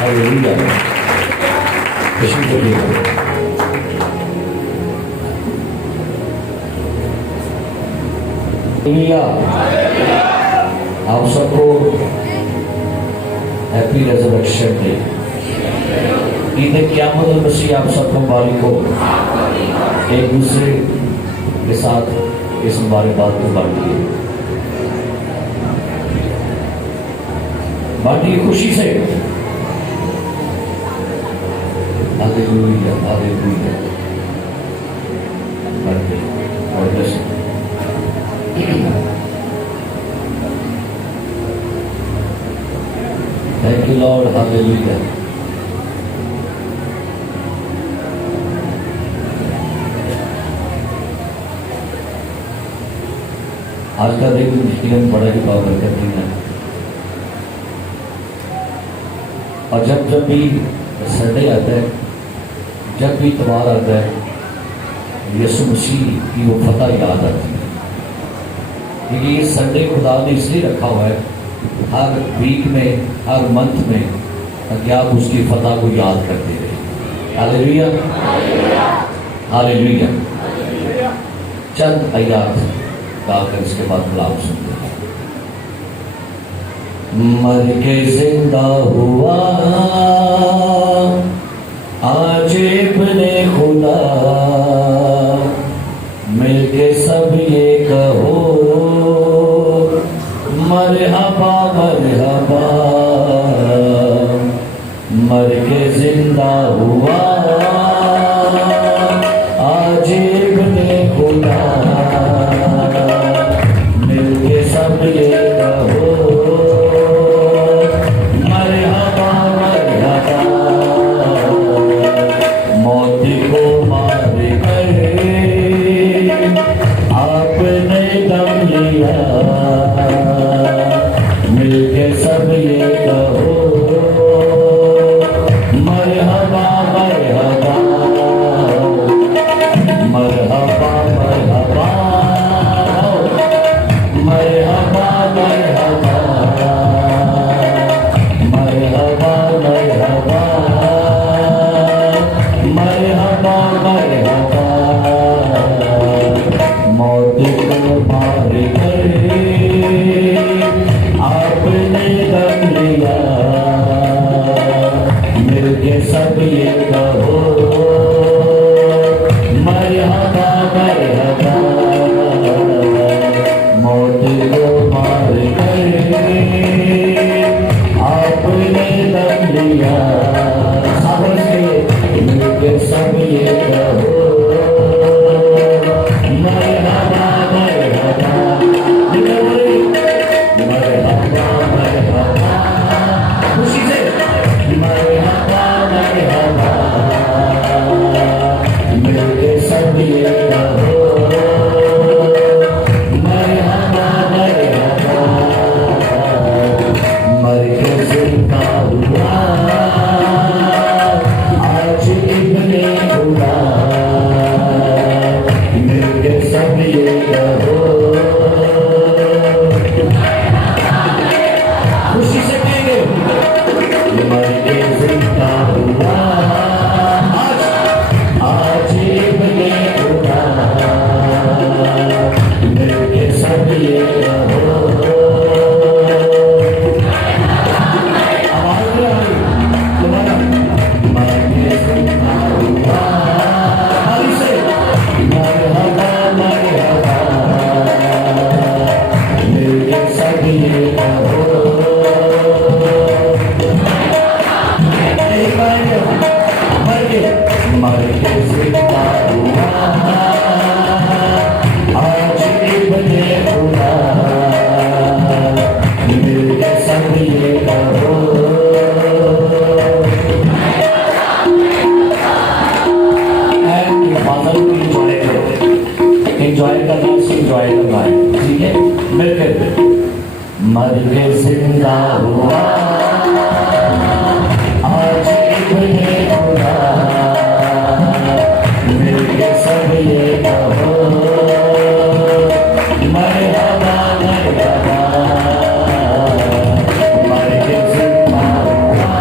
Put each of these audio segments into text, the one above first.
Hallelujah. तशरीफ रखिएगा। आप सबको हैप्पी रेजरेक्शन डे। ईद क़यामत मसीह आप सबको मुबारक हो। एक दूसरे के साथ इस मुबारक बात को बांटिए खुशी से। Hallelujah hallelujah. और थैंक यू लॉर्ड। हालेलुया। आज का दिन जीवन बड़ा ही बाबरकत दिन है। और जब भी संडे आता है, जब भी इतवार आता है, यीशु मसीह की वो फतह याद आती है। क्योंकि ये संडे खुदा ने इसलिए रखा हुआ है हर वीक में, हर मंथ में, ताकि आप उसकी फतह को याद करते रहे। Hallelujah hallelujah. चंद आयात गाकर इसके बाद कलाम सुनते हैं। मर के जिंदा हुआ आज इब्ने खुदा, मिलके सब ये कहो मरहबा मरहबा। मर के जिंदा हुआ आज इब्ने खुदा, मिलके सब ये कहो मरहबा मरहबा। मौत को मार कर आपने दम लिया, मिलके सब ये कहो मरहबा मरहबा मरहबा मरहबा मरहबा मरहबा मरहबा मरहबा मरहबा मरहबा। मौत को मार कर आपने दम लिया, मिलके सब ये कहो मरहबा मरहबा। मौत को मार कर आपने दम लिया, मिलके सब ये कहो मरहबा मरहबा मरहबा मरहबा। खुशी से मरहबा मरहबा, मिलके सब ये कहो मरहबा मरहबा। मर के जिंदा हुआ आज इब्ने खुदा, मिलके सब ये कहो। खुशी से कहेंगे मर के जिंदा हुआ आज इब्ने खुदा, मिलके सब ये कहो। आवाज नहीं आ रही तुम्हारा। मर के जिंदा हुआ खाली से मरहबा मरहबा, मिलके सब ये कहो। मर के जिंदा हुआ आज इब्ने खुदा, मिलके सब ये कहो। एंजॉय करना से एंजॉय करना है, ठीक है? मिलकर मर के जिंदा हुआ आज इब्ने खुदा, मिलके सब ये कहो मरहबा मरहबा। मर के जिंदा हुआ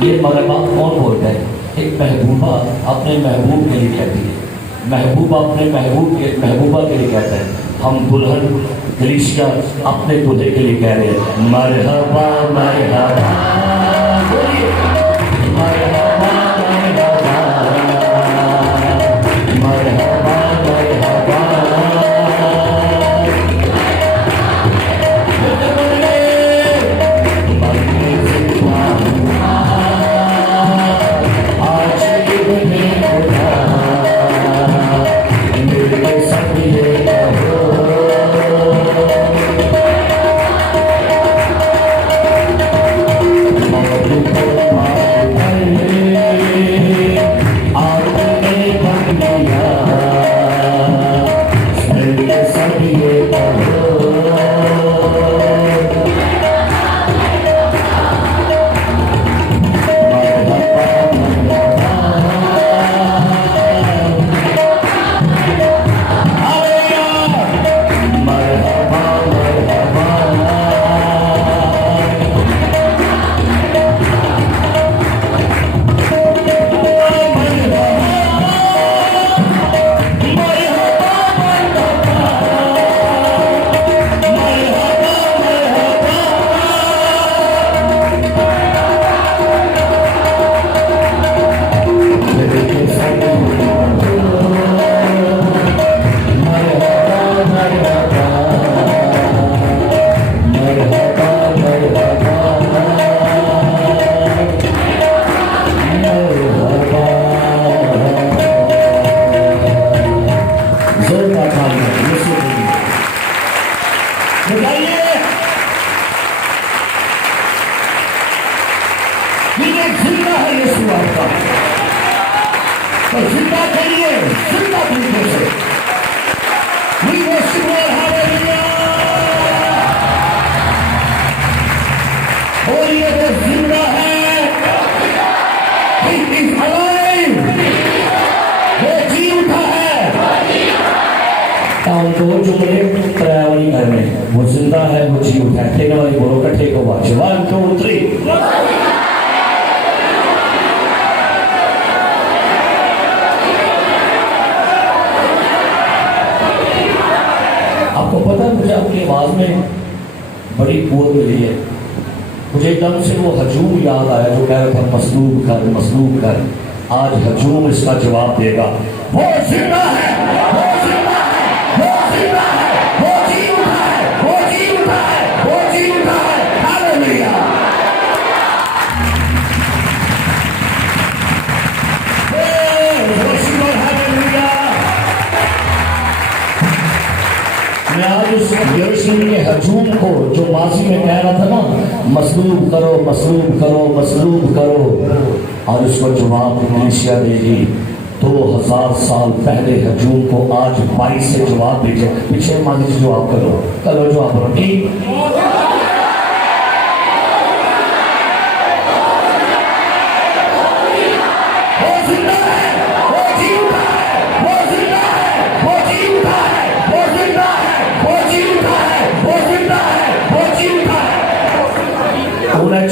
یہ مغربہ کون بولتا ہے؟ ایک محبوبہ اپنے محبوب کے لیے کہتی ہے، محبوبہ اپنے محبوبہ کے لیے کہتا ہے. ہم دلہن کلیسیا اپنے دولہے کے لیے کہہ رہے ہیں مرحبا مرحبا، بولیے مرحبا مرحبا مرحبا مرحبا. دو جملے تراوی گھر میں وہ زندہ ہے وہ جی اٹھا ہے. تیرے والی بولو کٹھے کو واچ 1 2 3. آپ کو پتا مجھے آپ کی آواز میں بڑی قوت ملی ہے. مجھے ایک دم سے وہ ہجوم یاد آیا جو کہہ رہا تھا مصلوب کر مصلوب کر. آج ہجوم اس کا جواب دے گا. وہ زندہ ہے، وہ زندہ ہے، وہ زندہ ہے، وہ جی اٹھا ہے، وہ جی اٹھا ہے، وہ جی اٹھا ہے. ہاللیلویا. میں آج اس یروشلم کے ہجوم کو جو ماضی میں کہہ رہا تھا نا مصلوب کرو مصلوب کرو مصلوب کرو، اور اس کو جواب کلیسیا دے گی. 2000 سال پہلے ہجوم کو آج 22 سے جواب دیجیے. پیچھے ماضی سے جواب کرو، کرو جواب کرو. ٹھیک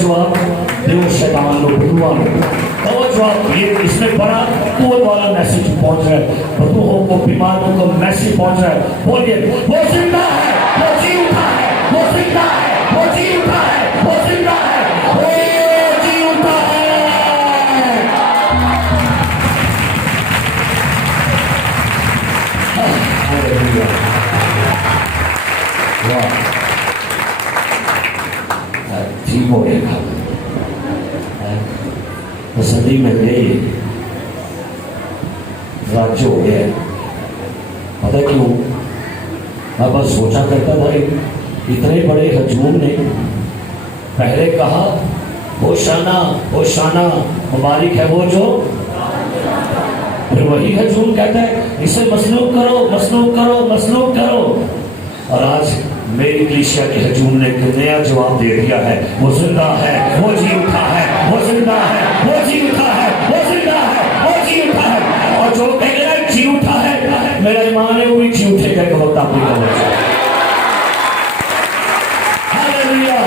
جواب دیو شیطان کو بدوا توجہ آپ یہ اس میں بڑا قوت والا میسج پہنچ رہا ہے بدوہوں کو بیماروں کو میسج پہنچ رہا ہے بولیے وہ زندہ ہے وہ جی اٹھا ہے وہ زندہ ہے وہ جی اٹھا ہے وہ زندہ ہے وہ جی اٹھا ہے ٹھیک ہو گیا تسلی میں گئی راجو ہو گیا پتہ کیوں میں بس سوچا کرتا تھا اتنے بڑے ہجوم نے پہلے کہا ہوشانہ ہوشانہ مبارک ہے وہ جو پھر وہی ہجوم کہتا ہے اسے مسلوب کرو مسلوب کرو مسلوب کرو اور آج میری کلیسیا کے ہجوم نے ایک نیا جواب دے دیا ہے وہ زندہ ہے وہ جی اٹھا ہے وہ زندہ ہے وہ جی اٹھا ہے وہ زندہ ہے وہ جی اٹھا ہے اور جو کہہ رہا ہے جی اٹھا ہے میرا ایمان ہے وہ بھی جی اٹھے گا کہ وقت آپ کو ہاللیلویا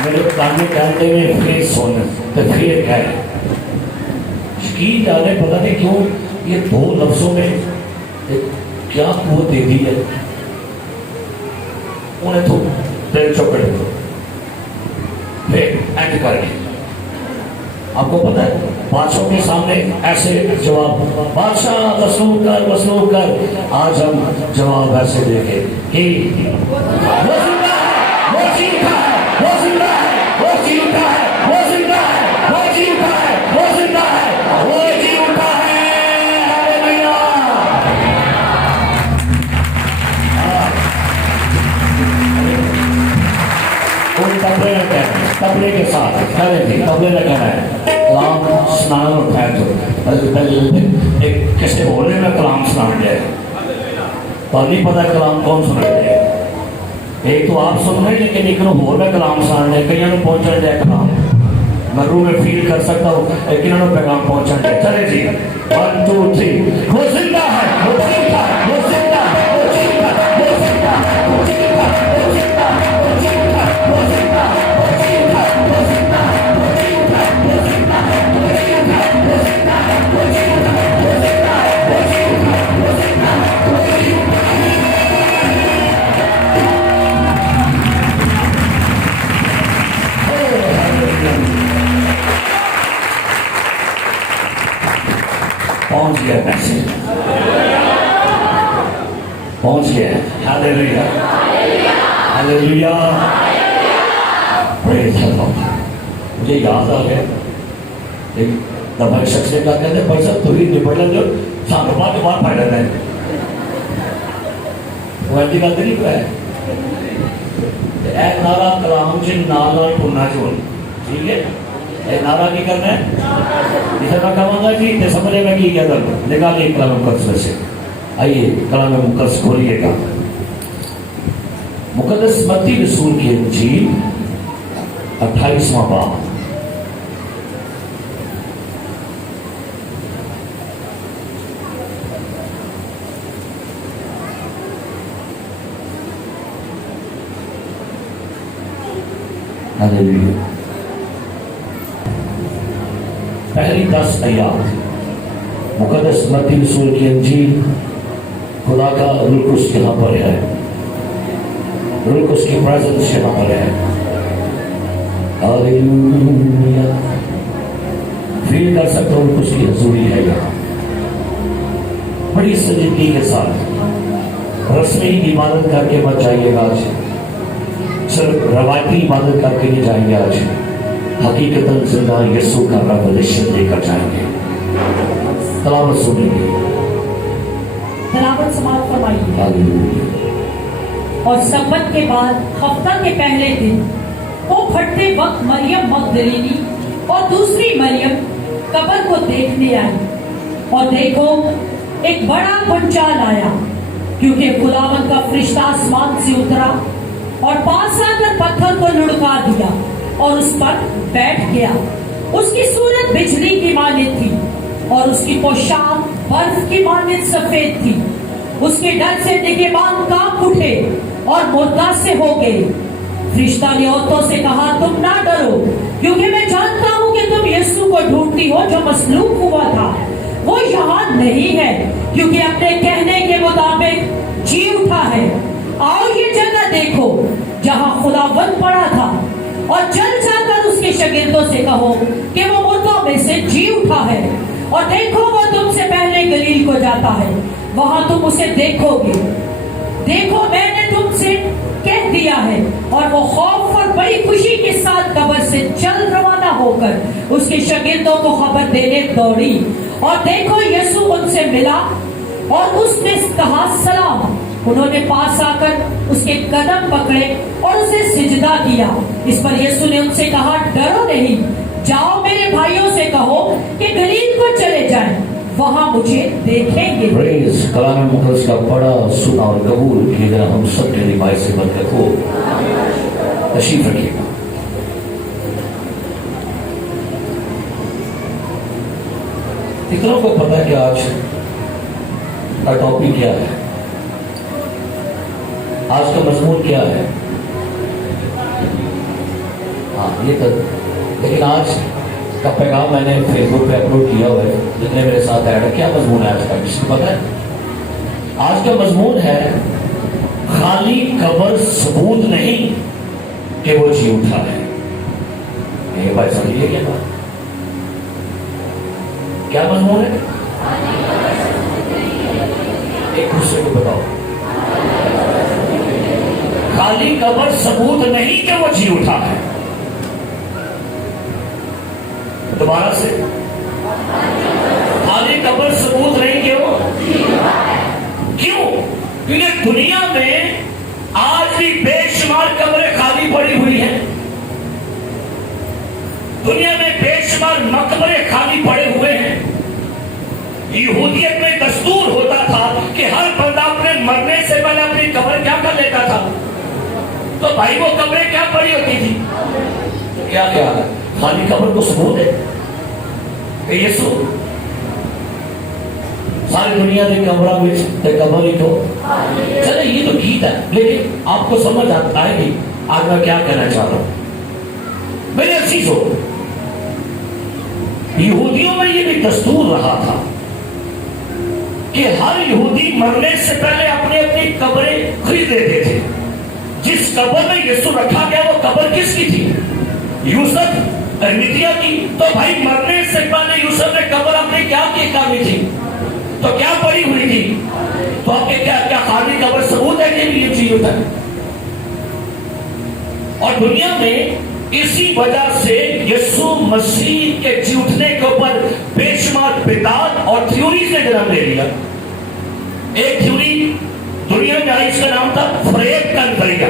میرے کانے کہتے میں پھر سونا تو پھر کہہ یقین جانے پتہ نہیں کیوں یہ دو لفظوں میں کیا قوت دے دی ہے انہیں تو دل چوکڑ دو پھر اینڈ کر کے آپ کو پتہ ہے بادشاہوں کے سامنے ایسے جواب بادشاہ مسلوب کر آج ہم جواب ایسے دیں گے کہ وہ زندہ ہے وہ جی اٹھا ہے وہ زندہ ہے وہ جی اٹھا ہے وہ زندہ ہے وہ جی اٹھا ہے وہ زندہ ہے وہ جی اٹھا ہے تبلے کے ساتھ کھڑے تھے تبلے نہ کہنا ہے کلام سنان اٹھائے تو ایک کسی بولے میں کلام سنان جائے تو نہیں پتا کلام کون سن رہے تھے ایک تو آپ سن رہے لیکن ایک ہو میں کلام سنان جائے کئی انہوں پہنچا جائے کلام میں روح میں فیل کر سکتا ہوں لیکن انہوں پیغام پہنچا جائے چلے جی 1 2 3 وہ زندہ ہے وہ زندہ ہے وہ زندہ ہے وہ زندہ ہے وہ زندہ ہے وہ زندہ ہے وہ زندہ ہے وہ زندہ ہے وہ زندہ ہے پہنچ گیا میسج پہنچ گیا ہاللیلویا ہاللیلویا پریز دی لارڈ مجھے یاد آ گیا ایک دفعہ شخص نے کہا کہتے ہیں بھائی صاحب تو ہی نپٹ لیں جو سانگو بات کے بعد پڑھ لیتے ہیں وہ ایسی گل نہیں کہا ہے اے نارا کلام جن نال نال پھرنا چون ٹھیک ہے اے نارا کی کرنا ہے اسے میں کہوں گا جی تے سمجھے میں کی کیا کروں نکالیے کلام مقدس سے آئیے کلام مقدس کھولیے گا مقدس متی رسول کی انجیل 28واں باب ہاللیلویا پہلی 10 آیات مقدس متی رسول کی انجیل خدا کا روح القدس یہاں پر ہے روح القدس کی پریزنس یہاں پر ہے ہاللیلویا فیل کر سکتا ہوں روح القدس کی حضوری ہے یہاں بڑی سنجیدگی کے ساتھ رسمی عبادت کر کے مت جائیے گا آج صرف روایتی عبادت کر کے نہیں جائیں گے آج حقیقتاً زندہ یسوع کا ریویلیشن لے کر جائیں گے تلاوت سنیں گے تلاوت سماعت فرمائیے ہاللیلویا اور سبت کے بعد ہفتہ کے پہلے دن وہ پھٹتے وقت مریم مگدلینی اور دوسری مریم قبر کو دیکھنے آئی اور دیکھو ایک بڑا پنچال آیا کیونکہ خداوند کا فرشتہ آسمان سے اترا اور پاس آ کر پتھر کو لڑکا دیا اور اس پر بیٹھ گیا اس کی صورت بجلی کی مانند تھی اور اس کی پوشاک برف کی مانند سفید تھی اس کے ڈر سے نگہبان کانپ اٹھے اور مردہ سے ہو گئے फरिश्ता ने औरतों से कहा, तुम ना डरो, क्योंकि मैं जानता हूं कि तुम यीशु को ढूंढती हो जो मसलूब हुआ था। वो यहाँ नहीं है, क्योंकि अपने कहने के मुताबिक जी उठा है। आओ ये जगह देखो जहाँ खुदावंद पड़ा था, और जल जाकर उसके शागिर्दों से कहो कि वो मुर्दों में से जी उठा है। और देखो, वो तुमसे पहले गलील को जाता है, वहां तुम उसे देखोगे। देखो, मैंने तुमसे कह दिया है। और वो खौफ और बड़ी खुशी के साथ कब्र से चल रवाना होकर उसके शागिर्दों को खबर देने दौड़ी। और देखो, यीशु उनसे मिला और उसने कहा, सलाम। उन्होंने पास आकर उसके कदम पकड़े और उसे सिजदा किया। इस पर यीशु ने उनसे कहा, डरो नहीं, जाओ मेरे भाइयों से कहो कि गलील को चले जाएं, वहां मुझे देखेंगे। प्रेज कलाम मुकद्दस का पढ़ा, सुना और कबूल किए जरा हम सब के रिवायत से बरकत हो। तशरीफ रखिएगा। कितनों को पता है कि आज का टॉपिक क्या है, आज का मजमून क्या है? हाँ, ये तो, लेकिन आज का पैगाम मैंने फेसबुक पे अपलोड किया हुआ है, जितने मेरे साथ ऐड है। क्या मजमून है आज का, किसी को पता है? आज का मजमून है, खाली कब्र सबूत नहीं कि वो जी उठा है। ये भाई समझिए क्या बात, क्या मजमून है? एक दूसरे को बताओ। खाली कब्र सबूत नहीं कि वो जी उठा है। दोबारा से, खाली कब्र सबूत नहीं क्यों? क्यों? क्योंकि दुनिया में आज भी बेशुमार कब्रें खाली पड़ी हुई हैं। दुनिया में बेशुमार मकबरे खाली पड़े हुए हैं। यहूदियत में दस्तूर होता था कि हर बंदा अपने मरने से पहले अपनी कब्र क्या कर लेता था? तो भाई वो कब्रें क्या पड़ी होती थी? क्या क्या खाली कब्र को सबूत है कि यीशु सारी दुनिया के कब्र में कब्र ही तो चले। ये तो गीत है, लेकिन आपको समझ आता है कि आज मैं क्या कहना चाह रहा हूं। मेरे अजीज हो, यहूदियों में ये भी दस्तूर रहा था कि हर यहूदी मरने से पहले अपनी अपनी कब्रें खरीद लेते थे। जिस कब्र में यीशु रखा गया वो कब्र किसकी थी? यूसुफ अरमितिया की। तो भाई मरने से पहले यूसुफ ने कब्र अपनी क्या की कामी थी? तो क्या पड़ी हुई थी? तो आपके क्या क्या खाली कब्र सबूत है कि ये चीज होता है? और दुनिया में इसी वजह से यीशु मसीह के जी उठने के ऊपर बेशुमार बिदात और थ्योरी से जन्म ले लिया। एक थ्योरी दुनिया में आई, इसका नाम था फरेब का नजरिया।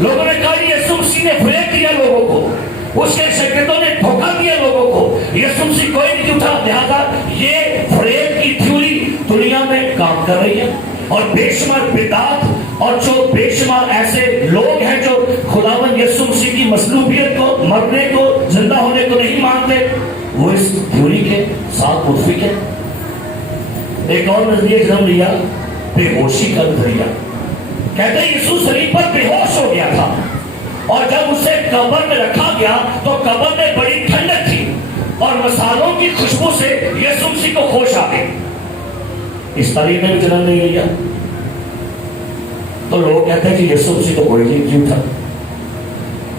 लोगों ने कहा यीशु मसीह ने फरेब दिया लोगों को, उसके शागिर्दों ने धोखा दिया लोगों को, यीशु मसीह कोई नहीं उठा। लिहाजा ये फरेब की थ्योरी दुनिया में काम कर रही है। और बेशुमार बिदात और जो बेशुमार ऐसे लोग हैं जो खुदावंद यीशु मसीह की मसलूबियत को, मरने को, जिंदा होने को नहीं मानते, वो इस थ्योरी के साथ मुतफिक है। एक और नजरिया जन्म लिया, बेहोशी का नजरिया। कहते हैं यीशु शरीर पर बेहोश हो गया था और जब उसे कब्र में रखा गया तो कब्र में बड़ी ठंडक थी और मसालों की खुशबू से यीशु मसीह को होश आ गई। इस तारीख में भी जन्म नहीं लिया तो लोग कहते हैं कि यीशु मसीह तो कोई नहीं जी उठा।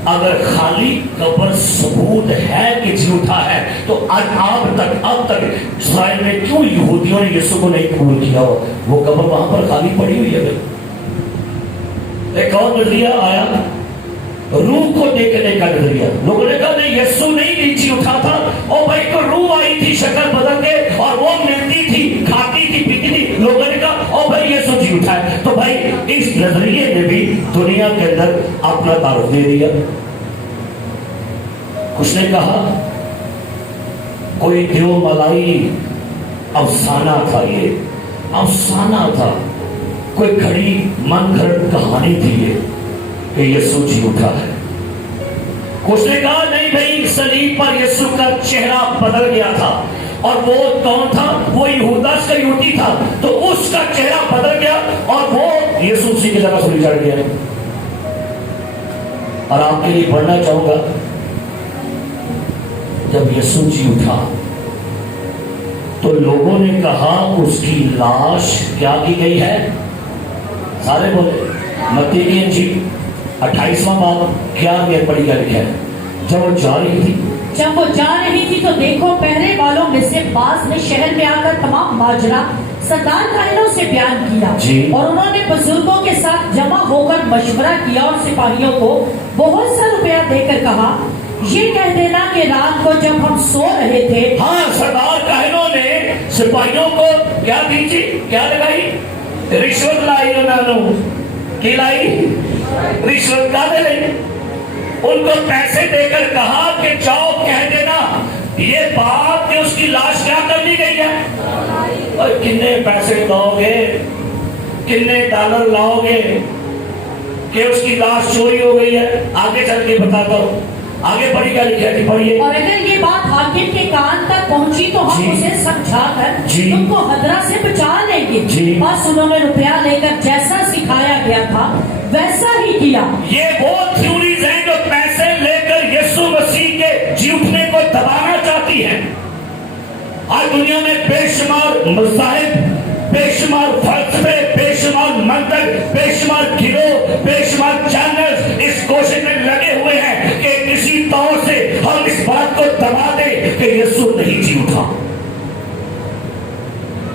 अगर खाली कब्र सबूत है कि जी उठा है तो अब तक इस्राइल में क्यों यहूदियों ने यीशु को नहीं कबूल किया हो? वो कब्र वहां पर खाली पड़ी हुई है। एक और नजरिया आया, रूह को देखने का नजरिया। लोगों ने कहा नहीं, यीशु नहीं जी उठा था, और भाई को रूह आई थी शक्ल बदल के और वो मिलती थी, खाती थी, पीती थी। लोगों ने कहा ओ भाई यीशु जी उठा है। तो भाई इस नजरिए ने भी दुनिया के अंदर अपना तारुफ दे दिया। कुछ ने कहा कोई देव मलाई अफसाना था, ये अफसाना था, कोई खड़ी मन घड़त कहानी थी ये कि यीशु जी उठा है। कुछ ने कहा नहीं भाई, सलीब पर यीशु का चेहरा बदल गया था और वो कौन था? वो यहूदा इस्करियोती था, तो उसका चेहरा बदल गया और वो यीशु मसीह की जगह सुनी चढ़ गया। اور آپ کے لیے پڑھنا چاہوں گا. جب یسوع جی اٹھا تو لوگوں نے کہا اس کی لاش کیا کی گئی ہے. سارے بولے. متی کی انجیل 28واں باب کیا پڑھی گیا لکھا ہے. جب وہ جا رہی تھی تو دیکھو پہرے والوں میں سے بعض نے شہر میں آ کر تمام ماجرا سردار کاہنوں سے بیان کیا اور انہوں نے بزرگوں کے ساتھ جمع ہو کر مشورہ کیا اور سپاہیوں کو بہت سا روپیہ دے کر کہا یہ کہہ دینا کہ رات کو جب ہم سو رہے تھے. ہاں سردار کاہنوں نے سپاہیوں کو کیا دیجی کیا لگائی. رشوت لائی. انہوں نے کی لائی رشوت کا دے لیں. ان کو پیسے دے کر کہا کہ جاؤ کہہ دینا یہ بات کہ اس کی لاش کیا کر لی گئی ہے. اور کتنے پیسے لاؤ گے کتنے ڈالر لاؤ گے کہ اس کی لاش چوری ہو گئی ہے. آگے چل کے بتاتا ہوں. آگے پڑھی کیا لکھا ہے پڑھیے. اور اگر یہ بات حاکم کے کان تک پہنچی تو ہم اسے سمجھا کر تم کو حضرہ سے بچا لیں گے. بس انہوں نے روپیہ لے کر جیسا سکھایا گیا تھا ویسا ہی کیا. یہ وہ تھیوریز ہیں جو پیسے لے کر یسوع مسیح کے جی اٹھنے کو دبانا چاہتی ہیں. آج دنیا میں بے شمار مذاہب بے شمار فلسفے بے شمار منطق بے شمار گروہ بے شمار چینلز اس کوشش میں لگے ہوئے ہیں کہ کسی طور سے ہم اس بات کو دبا دیں کہ یسوع نہیں جی اٹھا.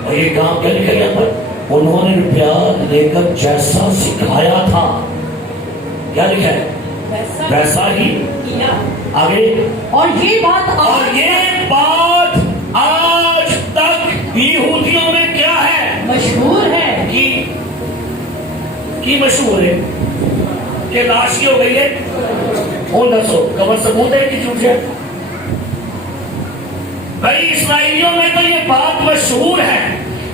اور یہ کام کیا لکھا یہاں پر. انہوں نے روپیہ لے کر جیسا سکھایا تھا کیا لکھا ہے ویسا ہی کیا. آگے. اور یہ بات آج تک یہودیوں میں کیا ہے مشہور ہے کی مشہور ہے کہ لاش کی ہو گئی ہے. کون دسو خبر ثبوت ہے کہ جھوٹ ہے. بھائی اسرائیلیوں میں تو یہ بات مشہور ہے.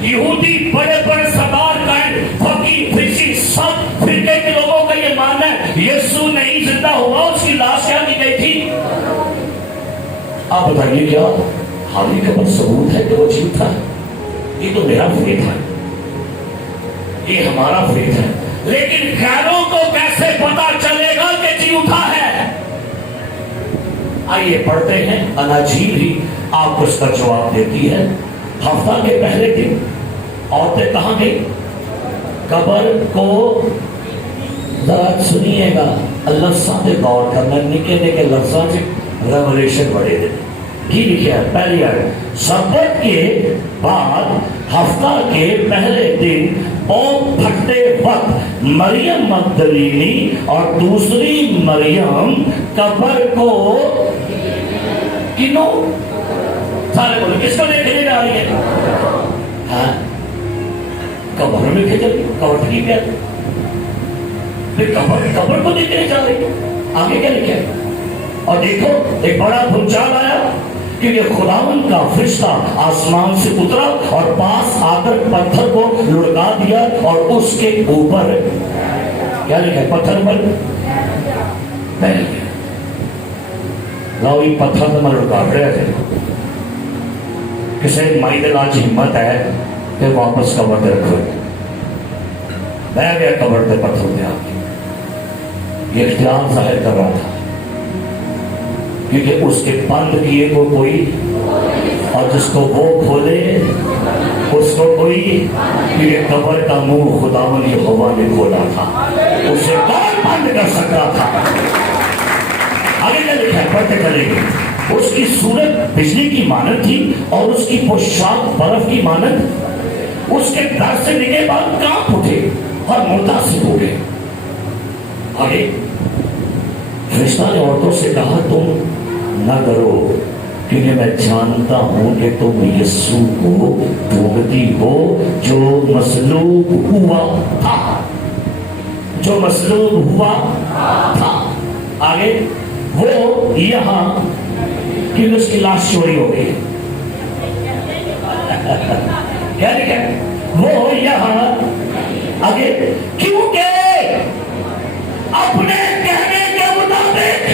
یہودی بڑے بڑے سردار کائن فقیر فرشی سب فرقے کے لوگوں کا یہ ماننا ہے یسوع نہیں زندہ ہوا اس کی لاش کیا کی گئی تھی. آپ بتائیے کیا حالی خبر ثبوت ہے کہ وہ جھوٹ تھا. یہ تو میرا فریض ہے یہ ہمارا فریض ہے. لیکن غیروں کو کیسے پتا چلے گا کہ جی اٹھا ہے. آئیے پڑھتے ہیں. اناجیل ہی آپ کو اس کا جواب دیتی ہے. ہفتہ کے پہلے دن عورتیں کہاں گئی قبر کو. ذرا سنیے گا لفظاں پہ غور کرنا. نکے نکے لفظاں سے ریولیشن بڑھے دے کی لکھا ہے. پہلی آیت سبت کے بعد ہفتہ کے پہلے دن اونگ پھٹتے وقت مریم مگدلینی اور دوسری مریم قبر کو کنوں سارے بولے کس کو دیکھنے جا رہی ہے. ہاں قبر میں کھجل قبر کی کیا پھر قبر کو دیکھنے جا رہی ہے. آگے کیا لکھا ہے. اور دیکھو ایک بڑا بھونچال آیا کیونکہ خداوند کا فرشتہ آسمان سے اترا اور پاس آ کر پتھر کو لڑکا دیا اور اس کے اوپر کیا لکھا ہے پتھر پر بیٹھ گیا. لاؤ یہ پتھر تو میں لڑکا رہے تھے. کسی مائی دل آج ہمت ہے کہ واپس قبر پہ رکھو. میں گیا قبر پہ پتھر پہ آ کے یہ اختیار ظاہر کر رہا تھا کیونکہ اس کے بند کیے کو کوئی اور جس کو وہ کھولے اس کو کوئی. کیونکہ قبر کا منہ خداوند یہوہ نے کھولا تھا اسے کون بند کر سکتا تھا. آگے کیا لکھا ہے پڑھتے چلیں گے. اس کی صورت بجلی کی مانند تھی اور اس کی پوشاک برف کی مانند. اس کے در سے نکلے بعد کانپ اٹھے اور متاثر ہو گئے. آگے فرشتہ نے عورتوں سے کہا تم نہ ڈرو کیونکہ میں جانتا ہوں کہ تم یسوع کو ڈھونڈتی ہو جو مصلوب ہوا تھا. جو مصلوب ہوا تھا. آگے وہ یہاں کہ اس کی لاش چوری ہو گئی. کیا لکھا ہے وہ یہاں. آگے کیونکہ اپنے کہنے کے مطابق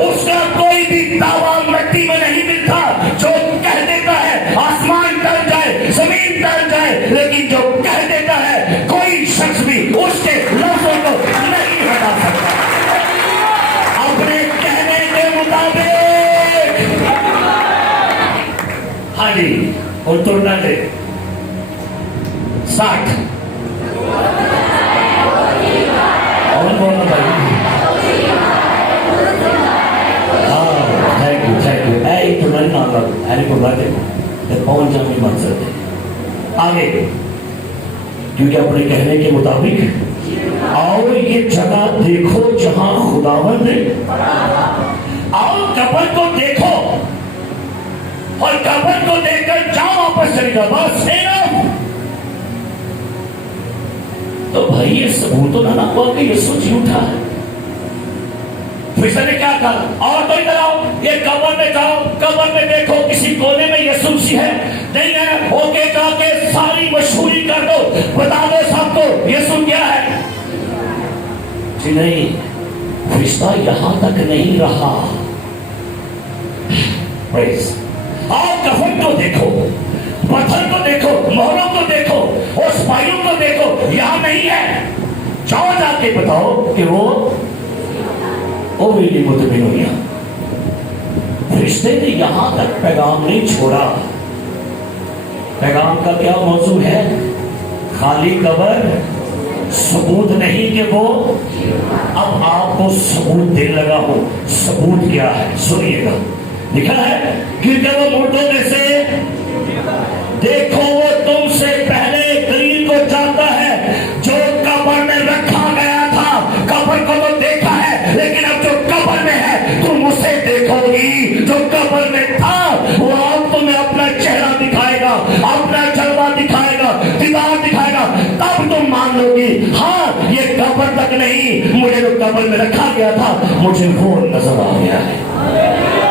اس کا کوئی بھی دعویٰ مٹی میں نہیں ملتا. جو کہہ دیتا ہے آسمان ٹل جائے زمین ٹل جائے لیکن جو کہہ دیتا ہے کوئی شخص بھی اس کے لفظوں کو ताली और तोड़ना दे 60 और बोलना भाई हाँ थैंक यू ऐ तो नहीं ना लग ऐ को बात है पहुंच जाने मत सकते आगे क्योंकि अपने कहने के मुताबिक और ये जगह देखो जहां खुदावंद ने आओ कब्र को देखो और कब्र को देखकर जाओ वापस चले जाओ बस तो भाई ये सबूत तो ना हुआ कि यीशु जी उठा है फिर ने क्या कहा और तो इधर आओ ये कब्र में जाओ कब्र में देखो किसी कोने में यीशु जी है नहीं है ओके जाके सारी मशहूरी कर दो बता दो सबको यीशु क्या है जी नहीं रिश्ता यहां तक नहीं रहा आओ कफन को देखो पत्थर को देखो मोहरों को देखो और सिपाहियों को देखो यहां नहीं है जाओ जाके बताओ कि वो मेरी मुतमिन हो गया रिश्ते ने यहां तक पैगाम नहीं छोड़ा पैगाम का क्या मौजू है खाली कब्र सबूत नहीं कि वो अब आपको सबूत देने लगा हो सबूत क्या है सुनिएगा लिखा है कि जब वो मुर्दों में से देखो वो तुमसे पहले दलील को जानता है जो कब्र में रखा गया था कब्र को तो देखा है लेकिन अब जो कब्र में है तुम उसे देखोगी जो कब्र में था वो अब तुम्हें अपना चेहरा दिखाएगा अपना जलवा दिखाएगा दीदार दिखाएगा तब तुम मान लोगी हाँ ये कब्र तक नहीं मुझे जो कब्र में रखा गया था मुझे वो नजर आ गया है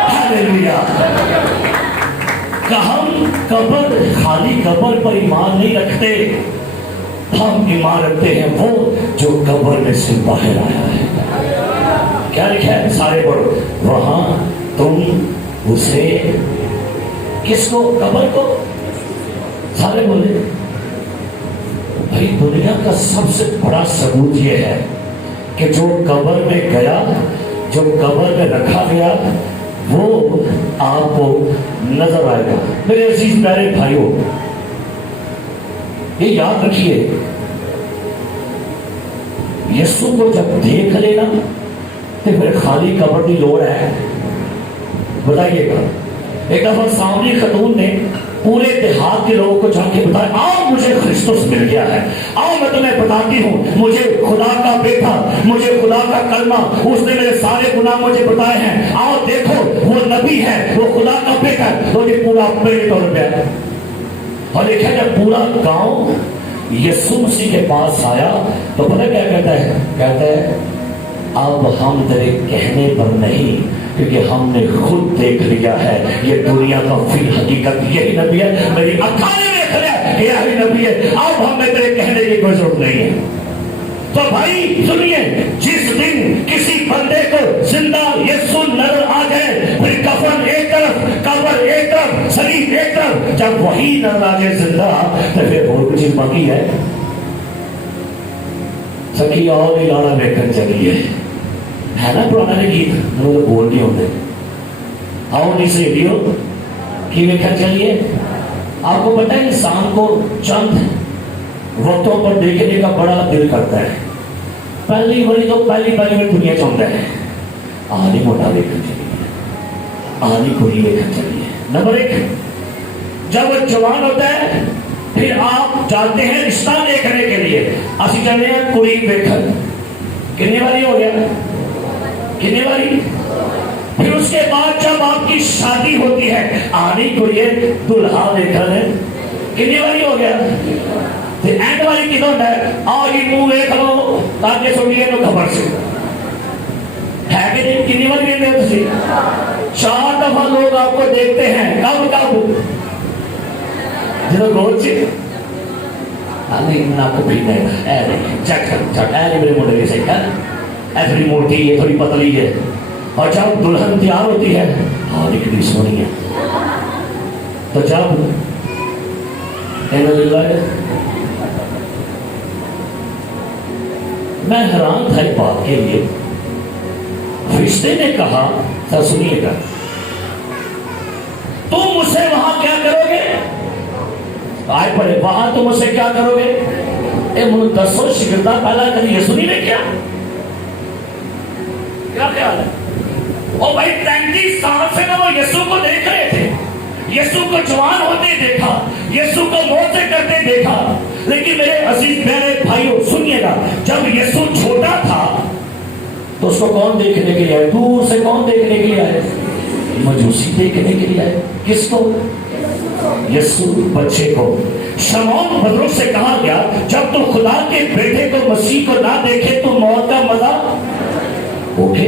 हालेलुया हम कब्र खाली कब्र पर ईमान नहीं रखते हम ईमान रखते हैं वो जो कब्र में से बाहर आया है क्या लिखा है सारे पढ़ो वहां तुम उसे किसको कब्र को सारे बोले भाई दुनिया का सबसे बड़ा सबूत ये है कि जो कब्र में गया जो कब्र में रखा गया वो आपको नजर आएगा मेरे अजीज प्यारे भाइयों ये याद रखिए यीशु को जब देख लेना तो फिर खाली कब्र की लोड़ है बताइएगा एक दफा सामने खतून ने पूरे देहात के लोगों को जाके बताया आओ मुझे क्रिस्तुस मिल गया है आओ मैं तुम्हें बताती हूँ मुझे खुदा का बेटा मुझे खुदा का कलमा उसने मेरे सारे गुनाह मुझे बताए हैं आओ देखो वो नबी है वो खुदा का बेटा है तो ये पूरा प्रेरित हो गया और देखा जब पूरा गांव यीशु मसीह के पास आया तो पता क्या कहता है अब हम तेरे कहने पर नहीं क्योंकि हमने खुद देख लिया है ये दुनिया का फिर हकीकत यही नबी है मेरी अखां ने देख लिया यही नबी है अब हमें तेरे कहने की कोई जरूरत नहीं है तो भाई सुनिए जिस दिन किसी बंदे को जिंदा यीशु नजर आ जाए फिर कफन एक तरफ कब्र एक तरफ शरीर एक तरफ जब वही नजर आ जाए जिंदा तो फिर और कुछ बाकी है सखी और गाना देखकर चलिए है ना पुराना गीत तो बोल नहीं होते आओ नहीं से रेडियो की देखा चलिए आपको पता है इंसान को चंद वक्तों पर देखने का बड़ा दिल करता है पहली बारी तो पहली में दुनिया चाहता है आनी मोटा देखकर चलिए आनी कुड़ी देखकर चलिए नंबर 1 जब वो जवान होता है फिर आप जाते हैं रिश्ता देखने के लिए असि जाते हैं कुड़ी देखकर कितनी बारी हो गया कितनी बारी फिर उसके बाद जब आपकी शादी होती है आने को ये दुल्हा देखा है कितनी बारी हो गया तो एंड वाली किधर है आओ ये मुंह देख लो ताकि सुनिए तो खबर से है कि नहीं कितनी बारी देखते हो 4 दफा लोग आपको देखते हैं कब जो रोज नाक भी नहीं चक मेरे मुंडे से ऐसी मोटी है थोड़ी पतली है और जब दुल्हन तैयार होती है हाँ कितनी सोनी है तो जब मैं हैरान था इस बात के लिए फरिश्ते ने कहा था सुनिएगा तुम उसे वहां क्या करोगे? आए पड़े वहां तुम उसे क्या करोगे? ए मुझे दसो शिकरदा पहला कभी यसु नहीं देखा? क्या ख्याल है? ओ भाई 35 साल से ना वो यसु को देख रहे थे, यसु को जवान होते देखा, यसु को मौत से करते देखा। लेकिन मेरे अजीज प्यारे भाइयों सुनिएगा, जब यसु छोटा था तो उसको कौन देखने के लिए आए? दूर से कौन देखने के लिए आए? मजूसी देखने के लिए आए। किसको? यसु बच्चे को। शमौन बदरुस से कहा गया, जब तू खुदा के बेटे को मसीह को ना देखे तो मौत का मजा उठे।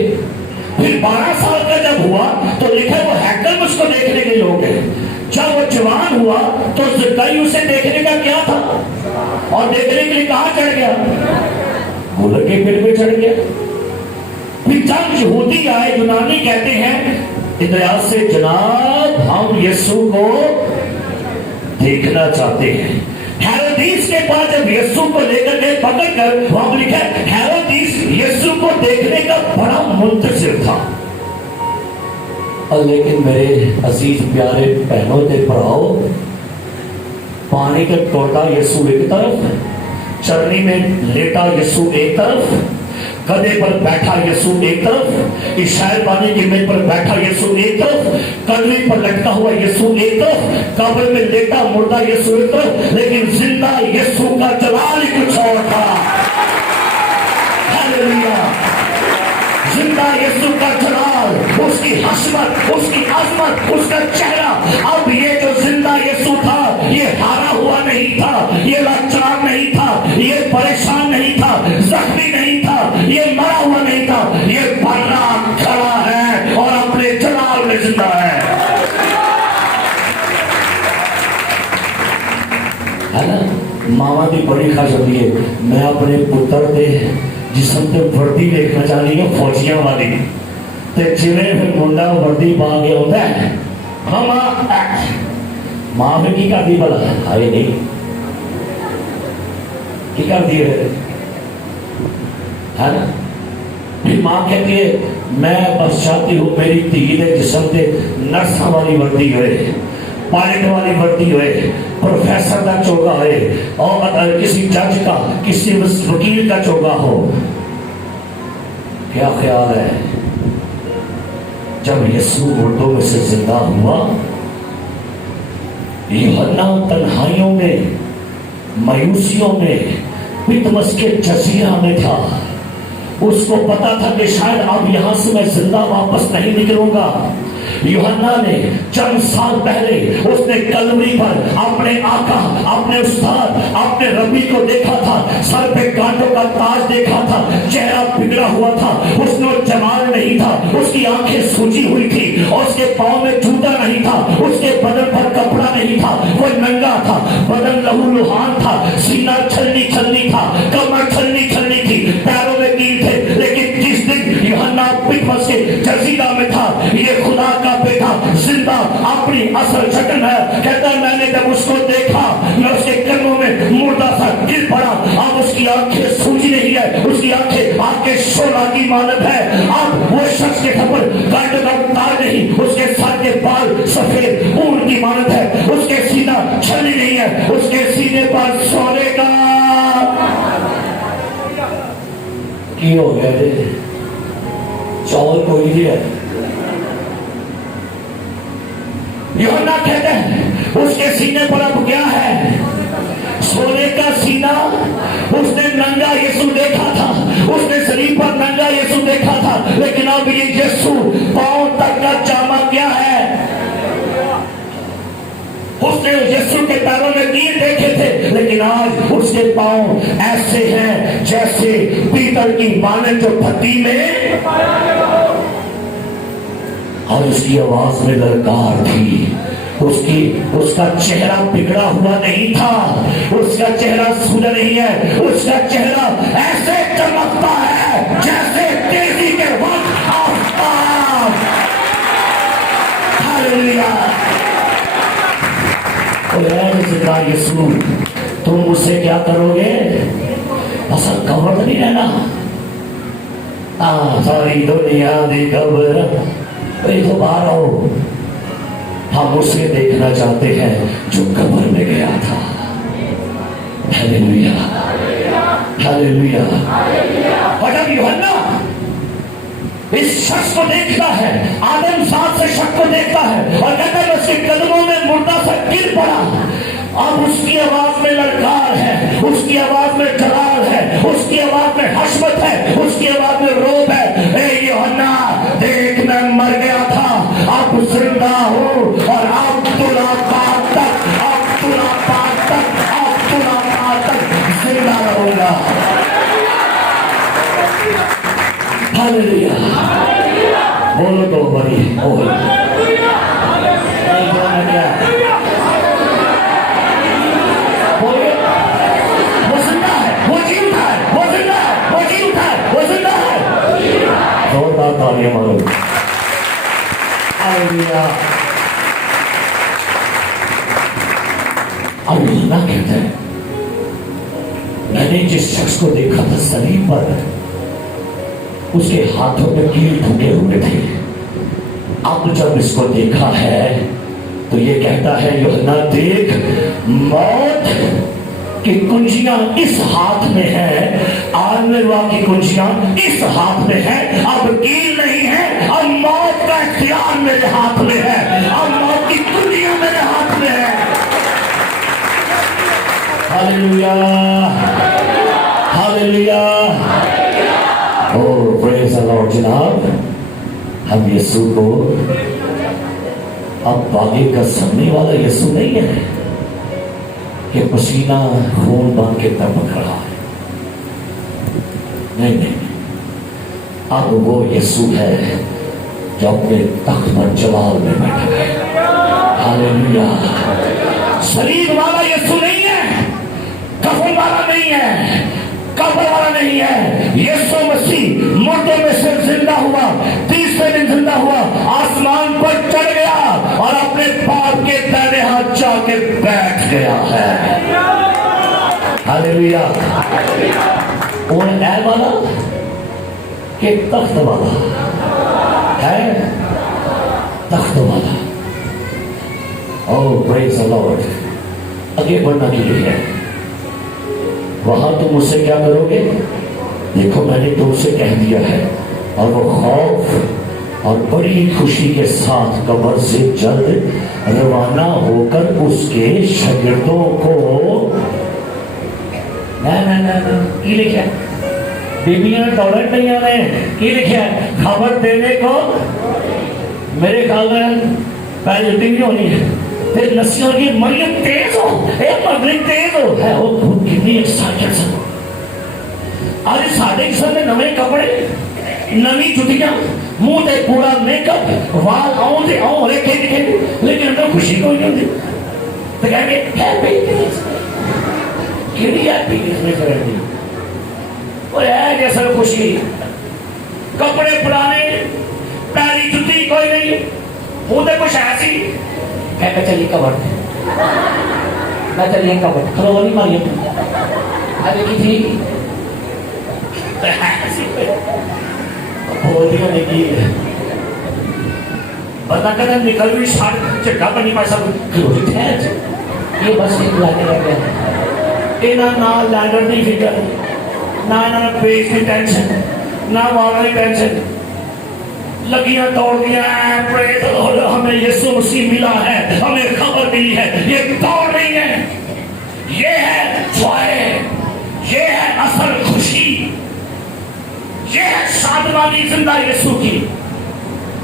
फिर 12 साल का जब हुआ तो लिखा वो हैकल में उसको देखने के लोग हैं। जब वो जवान हुआ तो कई उसे देखने का क्या था, और देखने के लिए कहां चढ़ गया? गुलर के पेड़ पे चढ़ गया। फिर जब यहूदी आए, यूनानी कहते हैं इतिहास से, जनाब हम यीशु को देखना चाहते हैं। हेरोदीस के पास जब यीशु को लेकर गए पकड़ कर, वहां लिखा है हेरोदीस यीशु को देखने का बड़ा मुंतजिर था। लेकिन मेरे अजीज प्यारे बहनों ते भराओ, पानी का टोटा यीशु एक तरफ, चरनी में लेटा यीशु एक तरफ, गधे पर बैठा यीशु एक तरफ, इशार पानी की मेज पर बैठा यीशु एक तरफ, कटरी पर लटका हुआ यीशु एक तरफ, कब्र में लेटा मुर्दा यीशु एक तरफ, लेकिन जिंदा यीशु का जलाल ही कुछ और था। हालेलुया! जिंदा यीशु का जलाल, उसकी हसमत, उसकी अजमत, उसका चेहरा। अब ये जो जिंदा यीशु था, ये हारा हुआ नहीं था, ये लाचार नहीं था, ये परेशान नहीं था, जख्मी नहीं था, ये मरा हुआ नहीं था, ये बर्रा खड़ा है और अपने जलाल में जिंदा है ना? मामा की बड़ी खास होती है, मैं अपने पुत्र दे जिसम ते वर्दी देखना चाहती है फौजियां वाली, ते जिवें फिर मुंडा वर्दी पा के होता है, मामा मां फिर की करती भला? हाय नहीं की करती है ना? फिर मां कहती है मैं बस चाहती हूँ मेरी धी दे जिसम ते नर्सा वाली वर्दी होए, पायलट वाली वर्दी होए, प्रोफेसर का चोगा होए, और किसी जज का, किसी वकील का चोगा हो। क्या ख्याल है? जब यीशु मुर्दों में से जिंदा हुआ, यूहन्ना तन्हाइयों में, मायूसियों में, पितमस के जजीरा में था। उसको पता था कि शायद अब यहां से मैं जिंदा वापस नहीं निकलूंगा। यूहन्ना ने चंद साल पहले उसने कलवरी पर अपने आका, अपने उस्ताद, अपने रबी को देखा था, सर पे कांटों का ताज देखा था, चेहरा बिगड़ा हुआ था, उसमें जमाल नहीं था, उसकी आंखें सूजी हुई थी, और उसके पांव में जूता नहीं था, उसके बदन पर कपड़ा नहीं था, वो नंगा था, बदन लहूलुहान था, सीना छलनी छलनी था, कमर छलनी छलनी थी, पैरों में कील थे। लेकिन जिस दिन यूहन्ना पितमस के जजीरा में था, ये खुदा का बेटा जिंदा अपनी असल शक्ल है। कहता है मैंने जब उसको देखा, मैं उसके कदमों में मुर्दा सा गिर पड़ा। अब उसकी आंखें सूजी नहीं है, उसकी आंखें आके शोला की मानद है। अब वो शख्स के थप्पड़ गांड का तार नहीं, उसके सर के बाल सफेद ऊन की मानद है, उसके सीना छली नहीं है, उसके सीने पर सोने का की हो गया रे चावल कोई नहीं है। यूहन्ना कहते हैं उसके सीने पर अब क्या है? सोने का सीना। उसने नंगा यीशु देखा था, उसने शरीर पर नंगा यीशु देखा था, लेकिन अब ये यीशु पांव तक का जामा क्या है? उसने यीशु के पैरों में कील देखे थे, लेकिन आज उसके पांव ऐसे हैं जैसे पीतल की मानद जो भट्टी में, और उसकी आवाज में ललकार थी। उसका चेहरा बिगड़ा हुआ नहीं था, उसका चेहरा सूझा नहीं है, उसका चेहरा ऐसे चमकता है जैसे तेजी के वक्त आसमान। हालेलुया! यीशु तुम मुझसे क्या करोगे? असल कवर नहीं रहना। सारी दुनिया दी खबर तो बाहर आओ, हम उसे देखना चाहते हैं जो कब्र में गया था। Hallelujah, hallelujah. और जब यूहन्ना इस शख्स को देखता है, आदम साथ से शख्स को देखता है और कहता है उसके कदमों में मुर्दा सा गिर पड़ा। अब उसकी आवाज में ललकार है, उसकी आवाज में जलाल है, उसकी आवाज में हशमत है, उसकी आवाज में रोब है। ए यूहन्ना, देख मैं मर गया था, अब जिंदा हूं और अब तुलापार तक, अब तुलापार तक, अब तुलापार तक जिंदा रहूंगा। हालेलुया, बोलो तो बड़ी बोल। नहीं बोलना क्या? बोलिए, वो जिंदा है, वो जी उठा है, वो जिंदा है, वो जी उठा है, वो जिंदा है। जोरदार तालियां मारो। हालेलुया। अब यूहन्ना कहता है, मैंने जिस शख्स को देखा था सलीब पर, उसके हाथों में कील ठुके हुए थे। अब जब इसको देखा है तो ये कहता है, यूहन्ना देख, मौत की कुंजियां इस हाथ में है, आलमेवा की कुंजियां इस हाथ में है। अब कील नहीं है, अब मौत का इख्तियार मेरे हाथ में है, अब मौत की कुंजियां मेरे हाथ में है। Hallelujah, hallelujah. Oh praise the Lord. जनाब, हम यीशु को अब आगे का समझने वाला यीशु नहीं है कि पसीना खून बन के तड़प रहा है। नहीं नहीं, अब वो यीशु है जो अपने तख्त पर जलाल में बैठा है। हालेलुया। सलीब वाला यीशु नहीं है, कफन वाला नहीं है, कब्र वाला नहीं है। यीशु मसीह मुर्दों में से जिंदा हुआ, तीसरे दिन जिंदा हुआ, आसमान पर चढ़ गया और अपने बाप के दाहिने हाथ जाके बैठ गया है। हालेलुया। और ऐ वाला कि तख्त वाला है, तख्त वाला। ओह प्रेज़ द लॉर्ड। आगे बढ़ना के लिए है, वहां तुम मुझसे क्या करोगे? देखो मैंने तुमसे कह दिया है। और वो खौफ और बड़ी खुशी के साथ कब्र से जल्द रवाना होकर उसके शागिर्दों को की लिखा, बीबियां टॉयलेट नहीं आने की लिखा खबर देने को। मेरे ख्याल में पहले टीवी होनी है, फिर नस्यों की मरियम तेज हो, पब्लिक तेज हो है। वो कितनी एक्साइटेड से आज साढ़े किस्म में नवे कपड़े, नवी जुतियां, मुंह ते पूरा मेकअप, वाल आऊं दे आऊं रेखे दिखे, लेकिन अंदर खुशी कोई नहीं होती। तो कहेंगे हैप्पी कितनी हैप्पी इसमें करेंगे और है जैसा खुशी। कपड़े पुराने, पहली जुती कोई नहीं, मुंह ते कुछ ऐसी कहते चलिए कबर, मैं चलिए कबर खलो नहीं मारिए अरे की थी होने की बता कर निकल भी साठ चिट्ठा बनी पासा ये बस एक लाने लग गया। इना ना लैंडर नहीं फिकर, ना ना पेज की टेंशन, ना वाला की टेंशन, लगियां दौड़ दिया। हमें यीशु मसीह मिला है, हमें खबर मिली है, ये दौड़ नहीं है, ये है जॉय, ये है असल खुशी, ये है शादवानी जिंदा यीशु की।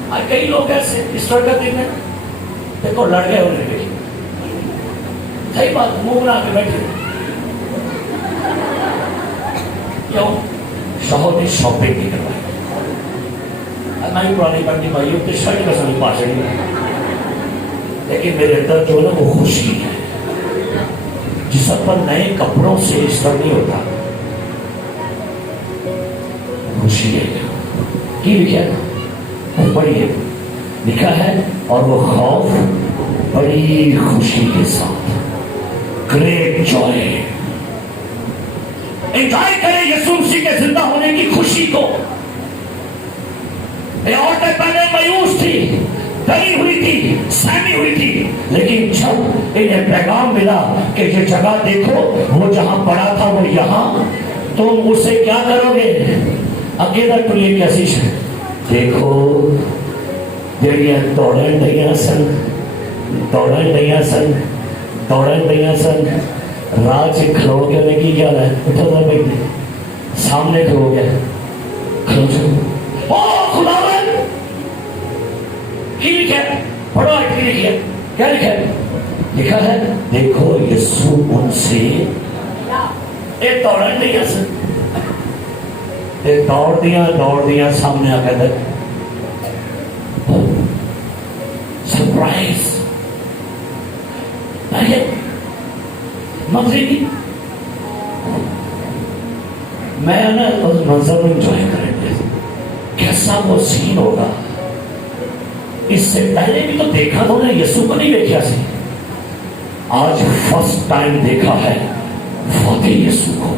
और कई लोग ऐसे ईस्टर का दिन है देखो लड़ गए उन्हें, सही बात, मुंह बना के बैठे क्यों? शॉपिंग ने शॉपिंग नहीं करवाई। नहीं पुरानी पट्टी भाई तो शर्ट का सभी पास लेकिन मेरे अंदर जो है वो खुशी है, जिस पर नए कपड़ों से ईस्टर नहीं होता, खुशी है कि लिखा है, पढ़िए लिखा है। और वो खौफ बड़ी खुशी के साथ, ग्रेट जॉय, एंजॉय करें यीशु मसीह के जिंदा होने की खुशी को। औरतें पहले मायूस थी, ڈری ہوئی تھی، سہمی ہوئی تھی، لیکن جب انہیں پیغام ملا کہ یہ جگہ دیکھو، وہ جہاں پڑا تھا وہ یہاں، تم اسے کیا کرو گے؟ اکیلا ٹولی کیسی ہے؟ دیکھو جڑیاں دوڑن ڈیاں سن، دوڑن ڈیاں سن، دوڑن ڈیاں سن، راہ سے کھلو کے انہیں کی کیا ہے؟ اٹھو تھا بھائی سامنے کھلو گیا، کھلو جو او خداوند کی لکھا ہے؟ پڑھو کی لکھا ہے؟ کیا لکھا ہے؟ لکھا ہے دیکھو یسوع ان سے ایک دوڑن ڈیاں سن، ایک دوڑ دیاں سامنے آ کے سرپرائز مغربی میں نا اس منظر میں انجوائے کریں گے کیسا وہ سین ہوگا. اس سے پہلے بھی تو دیکھا تھا نے یسوع کو نہیں دیکھا سی، آج فرسٹ ٹائم دیکھا ہے فاتح یسوع کو.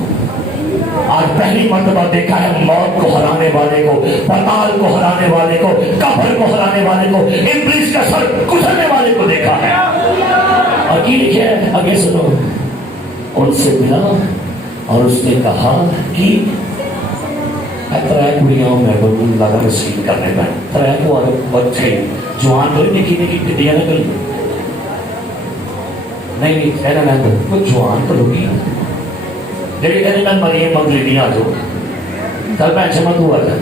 آج پہلی مرتبہ دیکھا ہے موت کو ہرانے والے کو، پتال کو ہرانے والے کو، قبر کو ہرانے والے کو، ابلیس کا سر کچلنے والے کو دیکھا ہے. اور کی لکھا ہے آگے سنو، ان سے ملا اور اس نے کہا کہ ترائے کڑیاں میں لگا رسید کرنے میں ترائے کو بچے جوان کوئی نکی نکی پٹیاں نہ کری نہیں کہنا میں تو کچھ جوان تو لوگی لیکن کہنے میں مریم مغربی آ جاؤ کل میں اچھا تو آ جائے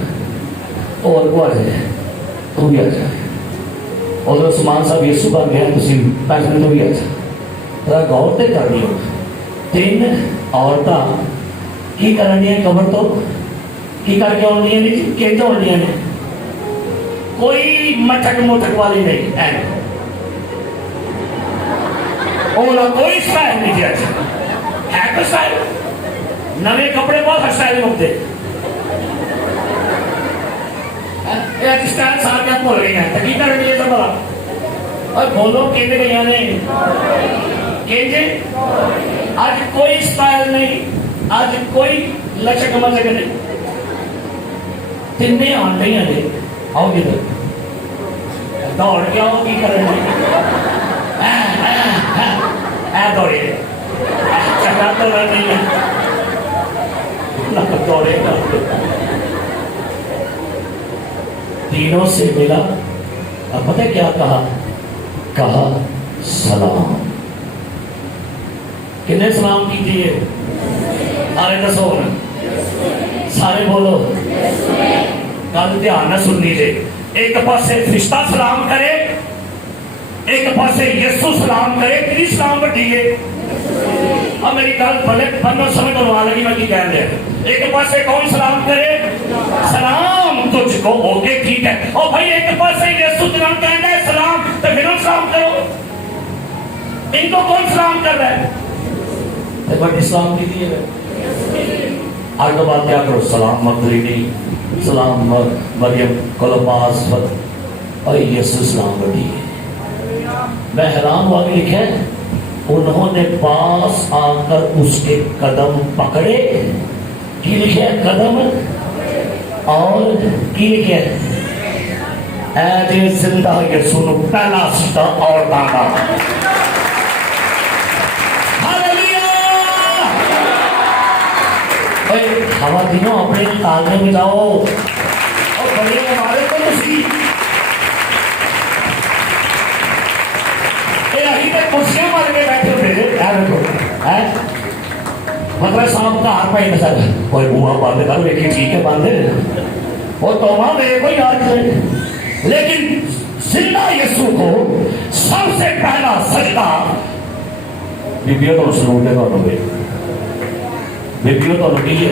اور کو آ جائے تو بھی آ جائے اور عثمان صاحب یسوع بن گیا تسی پیسے تو بھی آ جائے ذرا غور تے کر لیو تین عورتاں کی کرنی ہے قبر تو کی کر کے آنی ہے کہ تو آنی ہے کوئی مٹک موٹک والی نہیں ہے اولا کوئی سٹائل نہیں دیا ہے تو سٹائل نوے کپڑے بہت سٹائل ہوتے ایک سٹائل سار کیا بول رہی ہیں تکی کر رہی ہے سب بڑا اور بولو کہنے گئی نہیں کہنے آج کوئی سٹائل نہیں آج کوئی لچک مزک نہیں تین آن گئی ہیں آؤ گی دوڑ کے آؤ کی کر رہے ہیں دوڑے چکا تو نہیں ہے دوڑے گا تینوں سے ملا اب پتہ کیا کہا کہا سلام کتنے سلام کیجیے سارے دسو سارے بولو کل دھیان نہ سن لیجیے ایک پاسے فرشتہ سلام کرے ایک پاسے یسوع سلام کرے تیری سلام بٹھیے اب میری گل بھلے بندوں سمجھ بنوا لگی میں کی کہہ دیا ایک پاسے کون سلام کرے سلام تجھ کو اوکے ٹھیک ہے اور بھائی ایک پاسے یسوع سلام کہنا ہے سلام تو پھر سلام کرو ان کو کون سلام کر رہا ہے بٹ اسلام دیجیے آج تو بات کیا کرو سلام مغربی سلام مریم کلوپاس اور یسوع سلام بڑی میں حیران ہوا کہ لکھے انہوں نے پاس آ کر اس کے قدم پکڑے کی لکھے قدم اور کی لکھے اے جے زندہ یسوع پہلا سجدہ اور دانا خواتینوں اپنے تالے میں جاؤ اور بڑے ہمارے کو اسی کرسیاں مار کے بیٹھے ہوئے مطلب صاحب کا ہاتھ پہ نظر کوئی بوا باندھ کر دیکھیے ٹھیک ہے باندھے اور توما میرے کو یاد کرے لیکن زندہ یسوع کو سب سے پہلا سجدہ بیبیوں تو سنوٹے کا ہوگے بیبیوں تو لگی ہے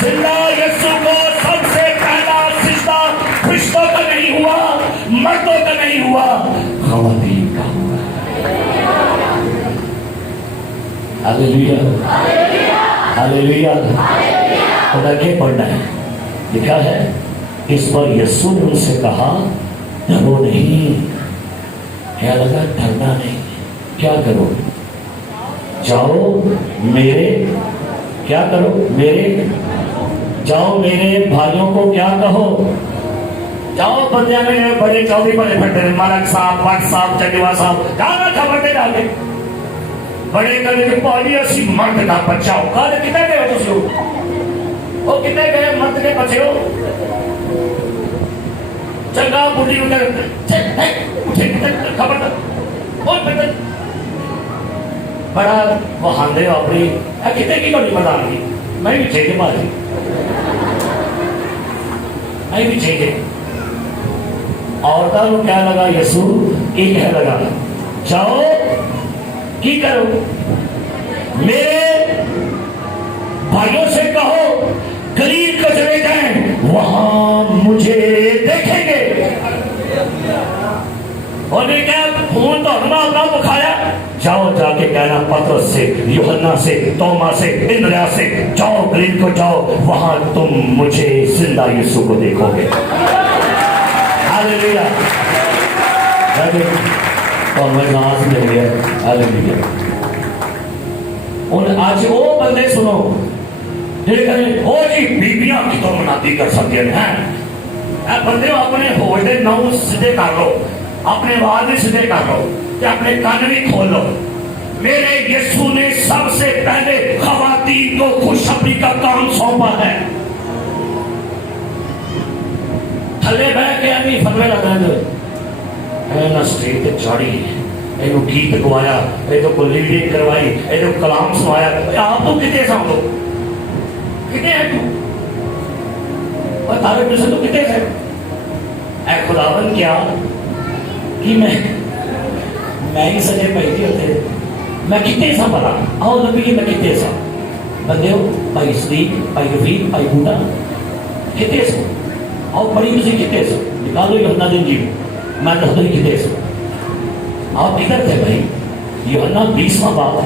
زندہ یسوع کو سب سے پہلا سجدہ فرشتوں کا نہیں ہوا مردوں کا نہیں ہوا خواتین کا ہوا ہاللیلویا ہاللیلویا اور آگے پڑھنا ہے لکھا ہے اس پر یسوع نے ان سے کہا ڈرو نہیں کیا لگا ڈرنا نہیں کیا کرو جاؤ میرے کیا کرو میرے जाओ मेरे भाइयों को क्या कहो, जाओ बंदे में बड़े चौधरी बड़े फटे मलक साहब भट्ट साहब चंडीवा साहब जाना खबर दे जाके बड़े कदे पाली असी मर्द का बच्चा हो कल कितने गए हो तुम वो कितने गए मर्द के बच्चे हो चंगा बुढ़ी उठे खबर बहुत बड़ा वो हांदे अपनी कितने की घड़ी बता रही मैं भी चाहिए बाजी मैं भी चाहिए औरतों को क्या लगा यसू ये कह लगा जाओ की करो मेरे भाइयों से कहो गलील को चले जाएं वहां मुझे देखेंगे और क्या फोन तो हमारा अपना बुखाया जाओ जाके कहना पतरस से यूहन्ना से तोमा से इंद्रिया से जाओ गलील को जाओ वहां तुम मुझे जिंदा यीशु को देखोगे हालेलुया और मैं नाज ले लिया हालेलुया उन आज वो बंदे सुनो जेड़े कहते ओ जी बीबियां की तो मनाती कर सकते हैं ए बंदे अपने होश दे नाम सीधे कर लो अपने वाल भी सीधे कर लो कि अपने कान भी खोल लो मेरे यीशु ने सबसे पहले खवातीन को खुशखबरी का काम सौंपा है थले बह के अभी फतवे लगा दो ना स्टेज पे चढ़ी ਇਹਨੂੰ गीत गवाया ਇਹਨੂੰ को लीडिंग करवाई ਇਹਨੂੰ कलाम सुनाया आप तो कितने समझो कितने हैं तू और तारे पिछले तो कितने हैं ऐ खुदावन क्या कि मैं ही सजे पैदी होते मैं कितने सा बना आओ नबी मैं कितने सा बंदे हो भाई सदीक भाई रफीक भाई बूटा कितने सा आओ बड़ी मुझे कितने सा निकालो यूहन्ना दिन जी मैं तो ही कितने सा आप किधर थे भाई यूहन्ना 20वां बाब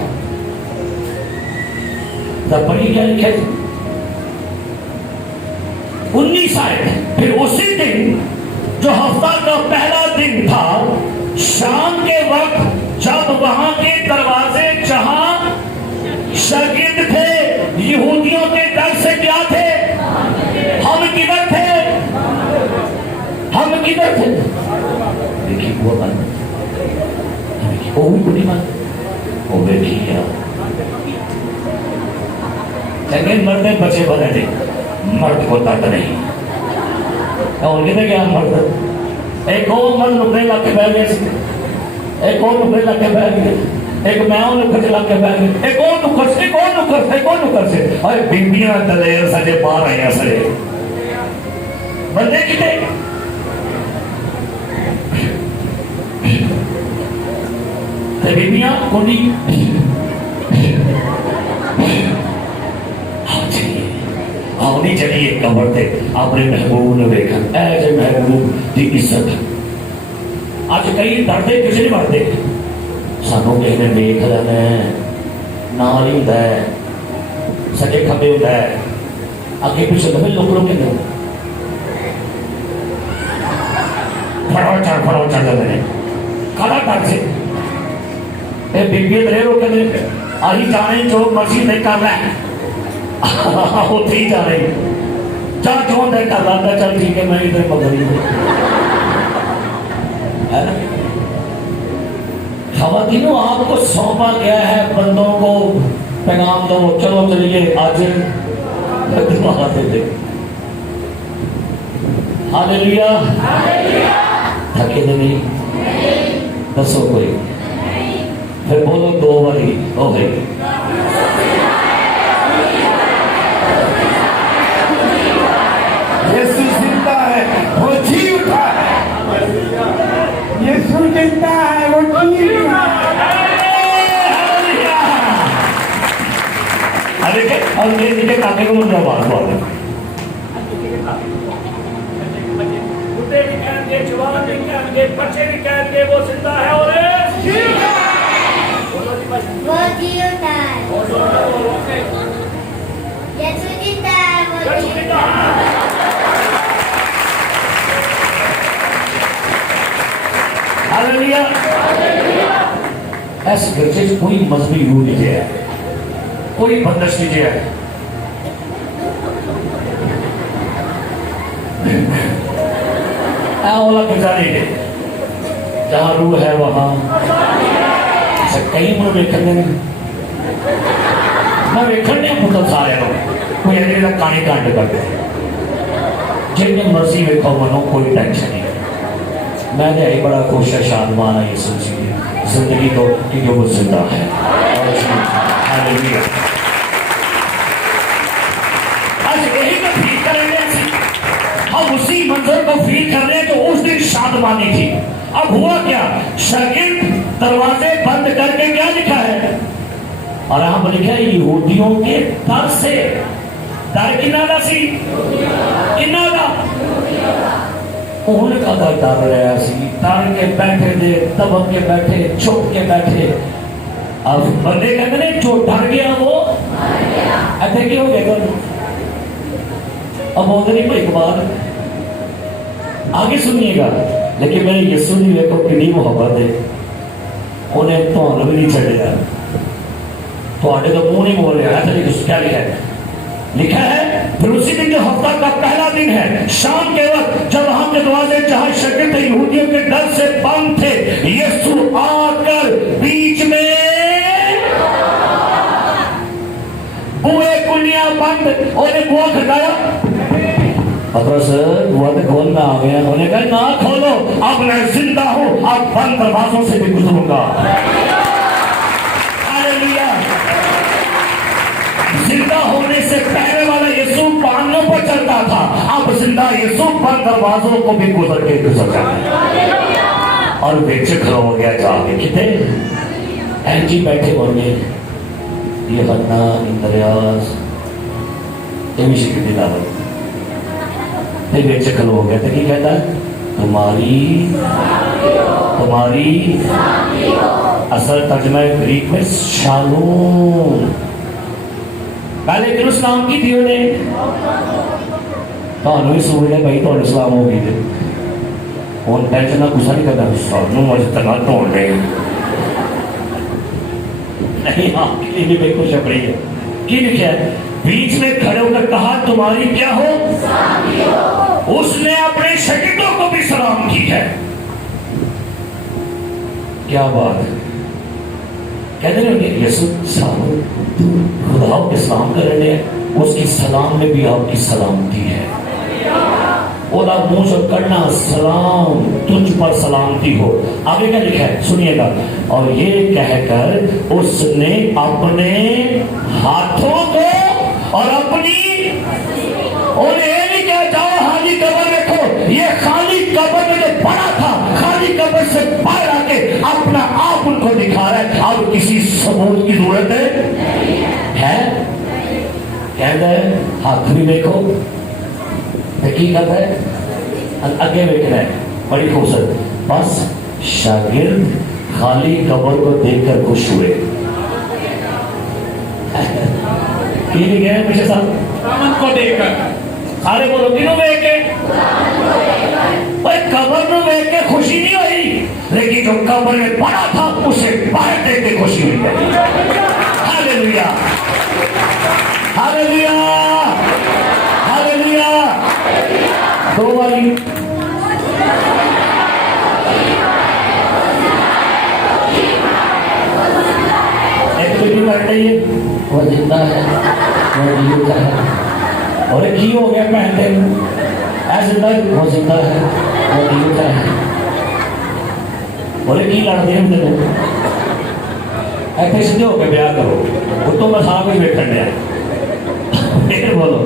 तब पढ़ी क्या लिखा 19 आयत फिर उसी दिन जो हफ्ता का पहला दिन था शाम के वक्त जब वहां के दरवाजे जहां शागिर्द थे यहूदियों के डर से क्या थे हम किधर थे देखिए वो बंद वो भी बुरी बात वो भी ठीक है लेकिन मर्द बचे बने थे मर्द को तक नहीं और कितने क्या मर्द एक और मर्द रुपये ला के बैठ गए एक और रुपये ला के बैठ गए एक मैं नुखर ला के बैठ गए एक और नुखर से अरे बीबियां दलेर सजे बाहर आया सरे बंदे कितने बीबियां कोनी आनी चलिए कबर से अपने महबूब ने देखा ऐसे महबूब की इज्जत अज कई डरते किसी नहीं मरते सानू किसी ने देख लेना नाल ही होंगे सजे खबे होंगे अगे पिछले लगे लुक लुक के फड़ो चढ़ जाते हैं काला डर से बीबी दलेर हो कहते अही जाने जो मर्जी नहीं कर रहा उत्थे ही जाने जा जो दे कर लाता चल ठीक है मैं इधर मगर ही है ना खवातीनों आपको सौंपा गया है बंदों को पैगाम दो चलो चलिए आज हालेलुया थके नहीं दसो कोई फिर बोलो दो बारी हो गई यीशु जिंदा है वो जी उठा है यीशु जिंदा है वो जी उठा अरे और ये काके को मुझे बात बोल कुत्ते भी कहेंगे जवान भी कहेंगे बच्चे भी कहेंगे वो जिंदा है और वो जीता है यीशु जीता है वो जीता है हालेलुया ऐसे गिरजे कोई मजहबी रूल नहीं है कोई बंदिश नहीं है اولا گزاری ہے جہاں روح ہے وہاں کئی مجھے ویکھنے میں ویکھنے مطلب سارے لوگ کوئی اگلے کا کہانی کانڈ کرتے جن مرضی ویکھو منو کوئی ٹینشن نہیں میں نے یہی بڑا خوش ہے شادمان ہے یسوع مسیح زندگی تو کیونکہ وہ زندہ ہے ہاللویا آج یہی تو فیل کر رہے ہیں ہم اسی منظر کو فیل کر رہے ہیں جو اس دن شادمانی تھی اب ہوا کیا شاگرد دروازے بند کر کے کیا لکھا ہے اور ہم لکھا ہے یہودیوں کے در سے در کنہ دا سی کنہ دا انہوں نے کہا در رہا سی در کے بیٹھے دے دبک کے بیٹھے چھپ کے بیٹھے اب بندے کہتے ہیں جو ڈر گیا وہ ایسے کیا ہو گیا اب بولتے نہیں کوئی بات آگے سنیے گا لیکن میں نے یسوع نے کو کتنی محبت ہے انہیں تو بھی نہیں چھڑے گا تو آٹے تو منہ نہیں بول رہے ہیں ایسا کیا لکھا ہے لکھا ہے پھر اسی دن جو ہفتہ کا پہلا دن ہے شام کے وقت جب ہم کے دروازے جہاں شاگرد یہودیوں کے ڈر سے بند تھے یسوع آ کر بیچ میں بوئے کنیاں بند انہیں بوا کھٹایا پترس بوا تو کھولنا آ گیا انہوں نے کہا نہ کھولو اب میں زندہ ہوں اب بند دروازوں سے بھی گزروں گا ہاللویا زندہ ہونے سے پہلے والا یسوع پانوں پر چلتا تھا اب زندہ یسوع بند دروازوں کو بھی گزر کے گزر جاتا ہے اور بیچ کھڑا ہو گیا جا کے کتنے اینجی بیٹھے ہونے یہ حنا اندریاس یہ بھی شکر دینا ہے یہ بیچ کھڑا ہو گیا تو کی کہتا ہے تمہاری اصل ترجمہ گریک میں شالوم پہلے پھر اسلام کی تھی انہیں تو انہوں نے سمجھے بھائی تو اسلام ہو گئی تھے ان ٹینشن نہ گسا نہیں کرتا سانوں مجھے تنہا توڑ رہے نہیں آپ کے لیے بھی بے خوش اپنی ہے کی لکھا ہے بیچ میں کھڑے ہو کر کہا تمہاری کیا ہو اس نے اپنے شاگردوں کو بھی سلام کی ہے کیا بات ہے کہتے ہیں یسوع سلام خدا کے سلام کر رہے ہیں اس کی سلام میں بھی آپ کی سلامتی ہے اولا منہ سے کرنا سلام تجھ پر سلامتی ہو آگے کیا لکھا ہے سنیے گا اور یہ کہہ کر اس نے اپنے ہاتھوں کو اور اپنی اور یہ نہیں کہا جاؤ خالی قبر دیکھو یہ خالی قبر میں جو پڑا تھا خالی قبر سے باہر آ کے اپنا آپ ان کو دکھا رہا ہے اب کسی ثبوت کی ضرورت ہے کہتا ہے ہاتھ بھی دیکھو حقیقت ہے اگے بیٹھنا ہے بڑی خوبصورت بس شاگرد خالی قبر کو دیکھ کر خوش ہوئے کی بھی گئے پیچھے صاحب کو دیکھ کر سارے بولو کنوں دیکھ کے قبر میں دیکھ کے خوشی نہیں ہوئی لیکن جو قبر میں پڑا تھا اسے باہر دیکھ کے خوشی ہوئی ہاللویا ہاللویا ہاللویا دو والی ایک بیٹی بیٹھ رہی ہے وہ زندہ ہے وہ جیتا ہے اور ایک ہی ہو گیا پہنتے ایسے وہ زندہ ہے وہ جیتا ہے اور ایک ہی لڑتے ہیں تیرے ایسے سیدھے ہو کے بیاہ کرو وہ تو بس آپ ہی بیٹھنے ہیں پھر بولو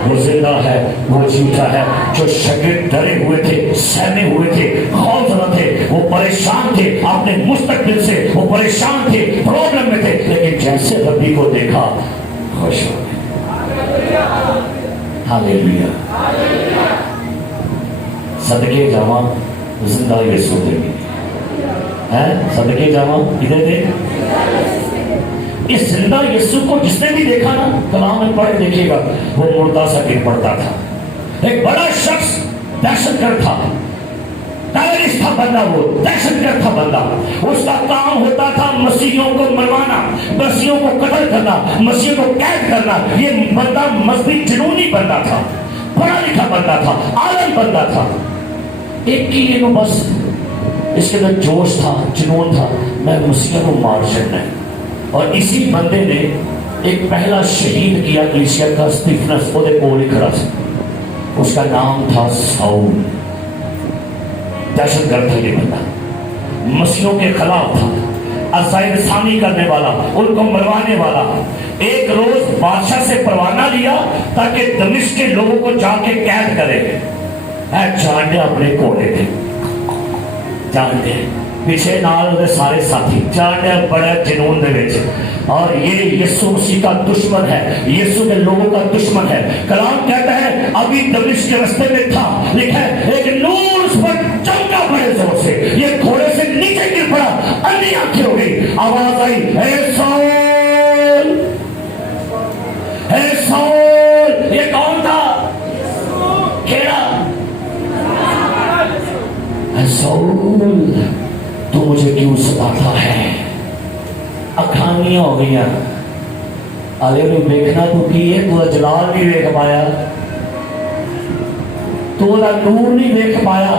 وہ زندہ ہے وہ جیتا ہے جو شاگرد ڈرے ہوئے تھے سہمے ہوئے تھے خوفزدہ تھے وہ پریشان تھے اپنے مستقبل سے وہ پریشان تھے پرابلم میں تھے لیکن جیسے ربی کو دیکھا خوش ہو گئے ہاللویا صدقے جامع زندہ یسوع دے صدقے جامع ادھر دے اس زندہ یسوع کو جس نے بھی دیکھا نا کلام میں پڑھ دیکھے گا وہ مردہ سا گر پڑتا تھا ایک بڑا شخص دہشت گرد تھا ٹیررسٹ تھا بندہ, وہ دہشت گرد تھا بندہ. اس کا کام ہوتا تھا مسیحیوں کو مروانا, مسیحیوں کو قتل کرنا, مسیحیوں کو قید کرنا. یہ بندہ مذہبی جنونی بندہ تھا, پڑھا لکھا بندہ تھا, عالم بندہ تھا. ایک کی یہ بس اس کے اندر جوش تھا, جنون تھا, میں مسیحیوں کو مار چڑھنا ہے. اور اسی بندے نے ایک پہلا شہید کیا کلیسیا کا, اسٹیفنس, وہ کول ہی کھڑا تھا. اس کا نام تھا ساؤل. دہشت گرد تھا یہ بندہ, مسیحیوں کے خلاف تھا, عصائے رسانی کرنے والا, ان کو مروانے والا. ایک روز بادشاہ سے پروانہ لیا تاکہ دمشق کے لوگوں کو جا کے قید کرے. جاننے اپنے کوڑے تھے, جانتے پیچھے نال سارے ساتھی, جاننے بڑا جنون دے وچ. اور یہ یسوع مسیح کا دشمن ہے, یسوع کے لوگوں کا دشمن ہے. کلام کہتا ہے ابھی دمشق کے رستے میں تھا, لکھا ہے ایک نور اس پر چمکا بڑے زور سے, یہ گھوڑے سے نیچے گر پڑا, اندھی آنکھیں ہو گئی. آواز آئی, اے ساؤل, اے ساؤل. یہ کون تھا؟ کیڑا؟ اے ساؤل, تو مجھے کیوں ستاتا ہے؟ اکھانیاں ہو گئی, آلے میں دیکھنا تو کی ہے, تو جلال نہیں دیکھ پایا, تو نور نہیں دیکھ پایا.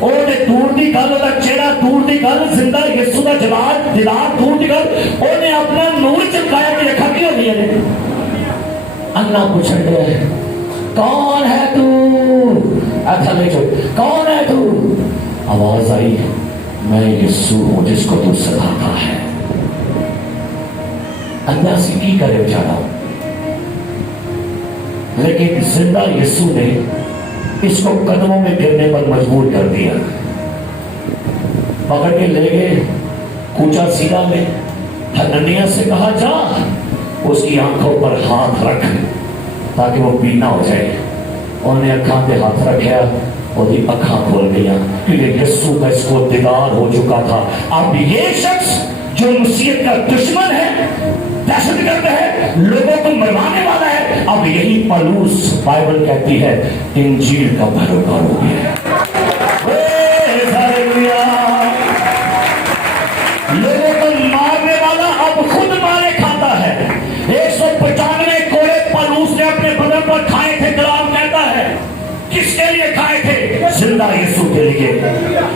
اور دور دی گل, وہ چہرہ دور دی گل, زندہ یسوع کا جلال جلال دور دی گل, اور نے اپنا نور چمکایا کہ رکھا کیوں نہیں ہے. اللہ پوچھ رہے ہیں کون ہے تو؟ اچھا دیکھو کون ہے تو؟ آواز آئی میں یسوع ہوں جس کو تو ستاتا ہے. اللہ سے کی کرے بیچارہ, لیکن زندہ یسوع نے اس کو قدموں میں گرنے پر مجبور کر دیا. پکڑ کے لے گئے کوچا سیدھا میں, حنانیہ سے کہا جا اس کی آنکھوں پر ہاتھ رکھ تاکہ وہ بینا ہو جائے. انہوں نے اکھاں پہ ہاتھ رکھا, اور یہ اکھاں کھول گیا, کیونکہ یسوع کا اس کو دیدار ہو چکا تھا. اب یہ شخص جو مسیحیت کا دشمن ہے, دہشت گرد ہے, لوگوں کو مروانے والا ہے, اب یہی پالوس بائبل کہتی ہے انجیل کا پیروکار ہو گیا. لوگوں کو مارنے والا اب خود مارے کھاتا ہے. 195 کوڑے پالوس نے اپنے بدن پر کھائے تھے. کلام کہتا ہے کس کے لیے کھائے تھے؟ زندہ یسوع کے لیے.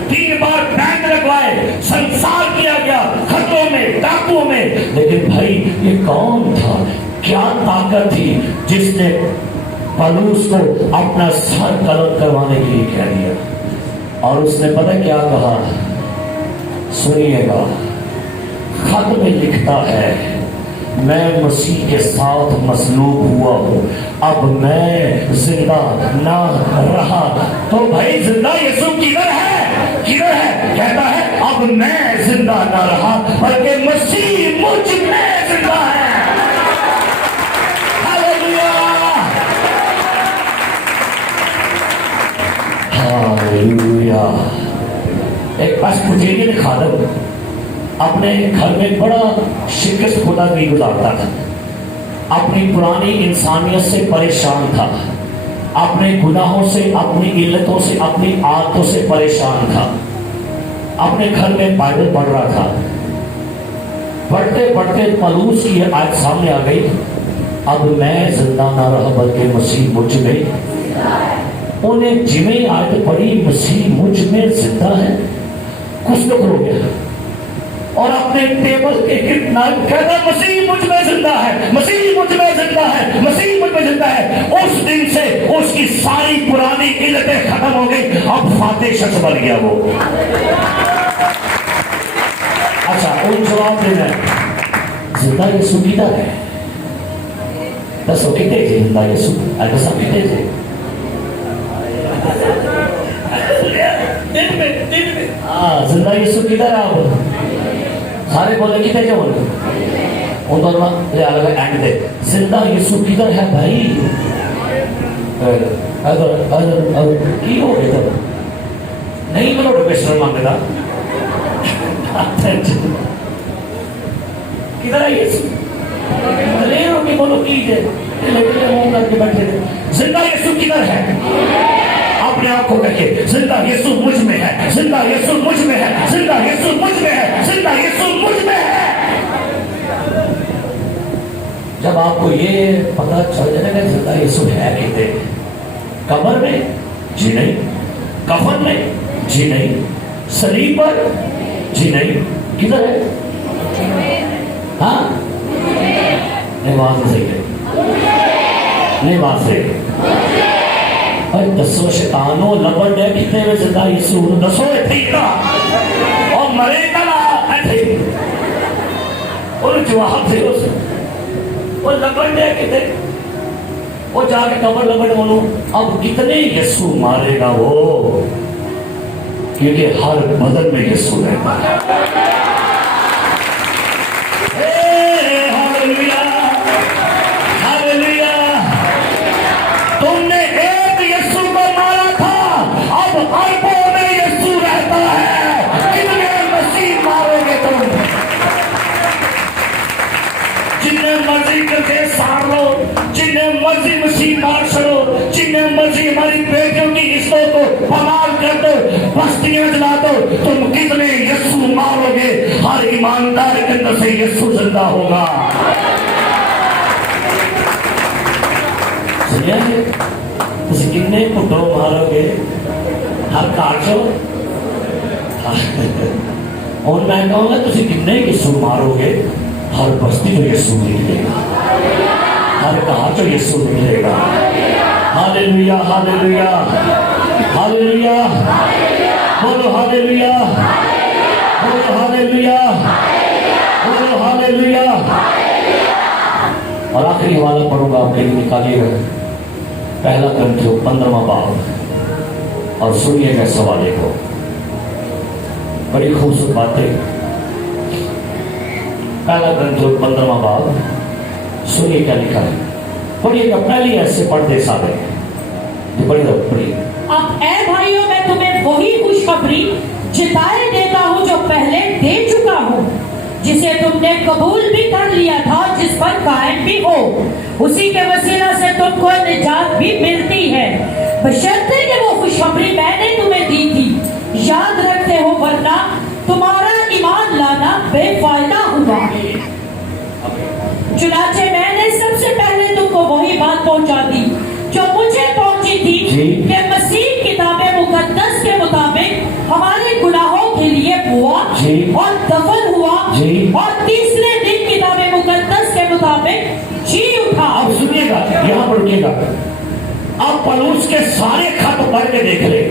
3 بار بینڈ لگوائے, سنسار کیا گیا, خطوں میں, ڈاکوؤں میں. لیکن بھائی یہ کون تھا, کیا طاقت تھی جس نے پالوس کو اپنا سر قلم کروانے کے لیے کہہ دیا؟ اور اس نے پتہ کیا کہا, سنیے گا, خط میں لکھتا ہے میں مسیح کے ساتھ مصلوب ہوا ہوں, اب میں زندہ نہ رہا. تو بھائی زندہ یسوع کدھر ہے؟ کدھر ہے؟ کہتا ہے اب میں زندہ نہ رہا بلکہ مسیح مجھ میں زندہ ہے. Hallelujah, hallelujah. ایک پاسپورٹیرین خادم اپنے گھر میں بڑا شکست خدا نہیں گزارتا تھا, اپنی پرانی انسانیت سے پریشان تھا, اپنے گناہوں سے, اپنی علتوں سے, اپنی عادتوں سے پریشان تھا. اپنے گھر میں بائبل پڑھ رہا تھا, پڑھتے پڑھتے پالوس کی آیت سامنے آ گئی, اب میں زندہ نہ رہا بلکہ مسیح مجھ میں. انہیں جمیں آیت پڑھی مسیح مجھ میں زندہ ہے, کچھ دکھ ہو گیا, اور اپنے ٹیبل کے کتنا کہتا مسیح مجھ میں زندہ ہے, مسیح مجھ میں زندہ ہے, مسیح مجھ میں زندہ ہے. اس دن سے اس کی ساری پرانی علتیں ختم ہو گئی, اب فاتح شخص بن گیا وہ. اچھا ان جواب دینا زندہ یسوع کدھر ہے؟ دسو کتنے تھے زندہ یسوع؟ اگر سب کتنے تھے دن میں زندہ یسوع کدھر ہے؟ آپ سارے بولے کتنے جو بولے ان دونوں لے آ لگا اینڈ دے, زندہ یسوع کدھر ہے بھائی؟ کی ہو گئے تب نہیں بولو ڈوکیشن مانگتا کدھر ہے یسوع؟ لے رو کی بولو کی جے لیکن منہ کر کے بیٹھے تھے. زندہ یسوع کدھر ہے؟ अपने आप को कहिए, जिंदा यीशु मुझ में है, जिंदा यीशु मुझ में है, जिंदा यीशु मुझ में है, जिंदा यीशु मुझ में है। जब आपको ये पता चल जाएगा जिंदा यीशु है कितने, कब्र में जी नहीं, कफन में जी नहीं, सलीब पर जी नहीं, किधर है? हाँ नहीं, वहां से सही है, नहीं वहां से। अरे दसो शैतानो लबन है कितने में जिंदा यीशु, दसो ठीक ना और मरे ना ठीक, और जवाब दे उस वो लबन है कितने, वो जाके कब्र लबन बोलो। अब कितने यीशु मारेगा वो, क्योंकि हर बदन में यीशु रहता है। Hallelujah, hallelujah. तुमने एक यीशु को मारा था, अब अरबों में यीशु रहता है। कितने मसीह मारोगे तुम? जिन्हें मर्जी करके साड़ लो, जिन्हें मर्जी मसीह मार छोड़ो, जिन्हें मर्जी हमारी बेटियों की इज्जतों को बवाल कर दो, बस्तियां जला दो, तुम कितने यीशु मारोगे? हर ईमानदार के अंदर से यीशु जिंदा होगा। सुनिए, तुम कितने पुटो मारोगे हर काटो, और मैं कहूंगा तुम कितने यीशु मारोगे हर बस्ती में यीशु निकलेगा, हर कहा जो यीशु निकलेगा। हालेलुया, हालेलुया, हालेलुया, बोलो हालेलुया, बोलो हालेलुया, बोलो हालेलुया। और आखिरी हवाला पढ़ूंगा, आपके लिए निकालिएगा पहला ग्रंथियों 15वां बाब, और सुनिएगा इस हवाले को, बड़ी खूबसूरत बातें। पहला ग्रंथियों 15वां बाब, सुनिए क्या लिखा है, पढ़िएगा। पहले ऐसे पढ़ते सारे पढ़िए। अब ऐ भाइयों, मैं तुम्हें वही खुशखबरी जिताए देता हूँ जो पहले दे चुका हूँ, जिसे तुमने कबूल भी कर लिया था, जिस पर कायम भी हो। उसी के वसीला से तुमको निजात भी मिलती है, बशर्ते कि वो खुशखबरी मैंने तुम्हें दी थी याद रखते हो, वरना तुम्हारा ईमान लाना बेफायदा हुआ। चुनाचे मैंने सबसे पहले तुमको वही बात पहुंचा दी जो मुझे पहुंची थी कि मसीह किताबे मुकद्दस के मुताबिक हमारे गुनाहों के लिए हुआ और दफन हुआ, और तीसरे दिन किताबे मुकद्दस के मुताबिक जी उठा। अब सुनिएगा, यहाँ पढ़िएगा। अब पलूस के सारे खत पढ़ के देख ले,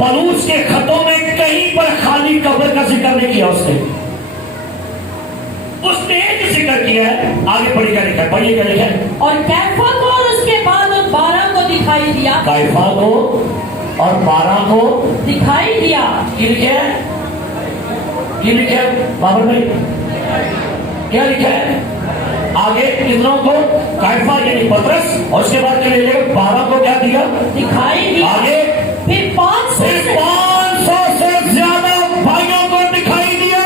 पलूस के खतों में कहीं पर खाली कब्र का जिक्र नहीं किया उसने एक जिक्र किया है। आगे पढ़ी क्या लिखा है, पढ़िए क्या लिखा है। और कैफा को और उसके बाद उन 12 को दिखाई दिया, कैफा को और 12 को दिखाई दिया। क्या लिखे है, क्या लिखे है बाबर भाई, क्या लिखा है? आगे कितनों को? कैफा यानी पतरस, और उसके बाद क्या लिखा? 12 को क्या दिया? दिखाई दिया। आगे फिर 500 से ज्यादा भाइयों को दिखाई दिया।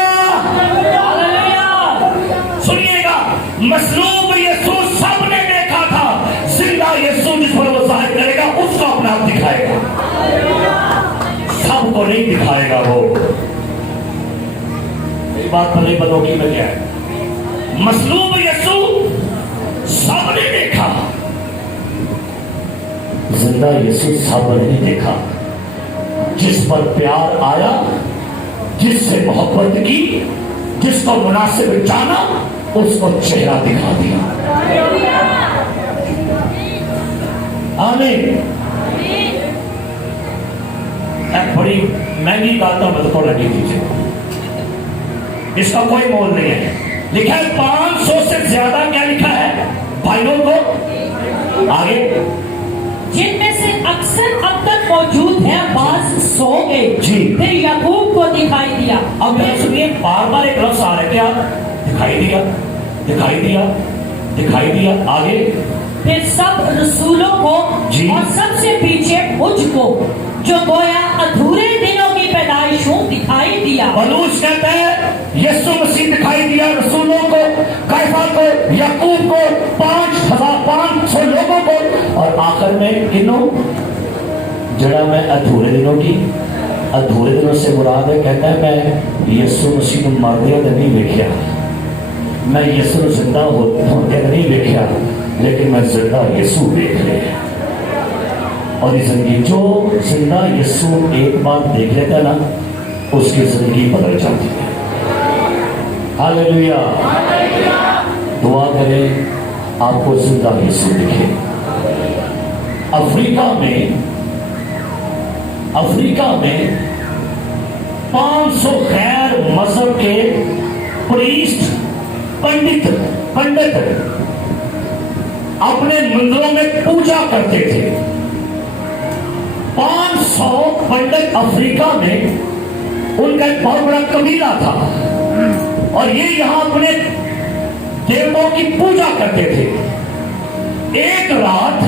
सुनिएगा, मसलूब यीशु सबने देखा था, जिंदा यीशु जिस पर वो जाहिर करेगा उसको अपना आप दिखाएगा, सबको नहीं दिखाएगा वो। ये बात भले बनोगी में क्या है, मसलूब यीशु सबने देखा, जिंदा यीशु सबने नहीं देखा। जिस पर प्यार आया, जिससे मोहब्बत की, जिसको मुनासिब जाना, उसको चेहरा दिखा दिया। आमीन। एक बड़ी महंगी बात तो मत को लगी दीजिए, इसका कोई मोल नहीं है। लिखा है 500 से ज्यादा, क्या लिखा है भाइयों को? आगे जिनमें से अक्सर अब तक मौजूद है, बाज सो गए। फिर याकूब को दिखाई दिया। अब ये सुनिए, बार बार एक लफ्ज आ रहा है, क्या? दिखाई दिया, दिखाई दिया, दिखाई दिया। आगे फिर सब रसूलों को, और सबसे पीछे मुझको, जो गोया अधूरे दिनों की पैदाइश हूँ, दिखाई दिया। पलूस कहते हैं यीशु मसीह दिखाई दिया रसूलों को, कैफा को, याकूब को, 5500 लोगों को, और आखिर में किन्हों? जड़ा मैं अधूरे दिनों की अधूरे दिनों से मुराद है, कहता है मैं यीशु मसीह को मरदे तो नहीं वेख्या, मैं यीशु को जिंदा होते तो नहीं वेख्या, लेकिन मैं जिंदा यीशु देख लिया। और ये जिंदगी जो जिंदा यीशु एक बार देख लेता ना, उसकी जिंदगी बदल जाती है। हालेलुया। दुआ करें आपको जिंदा यीशु दिखे। अफ्रीका में 500 गैर मजहब के प्रीस्ट पंडित अपने मंदिरों में पूजा करते थे। 500 पंडित अफ्रीका में, उनका एक बहुत बड़ा कबीला था और ये यहां अपने देवताओं की पूजा करते थे। एक रात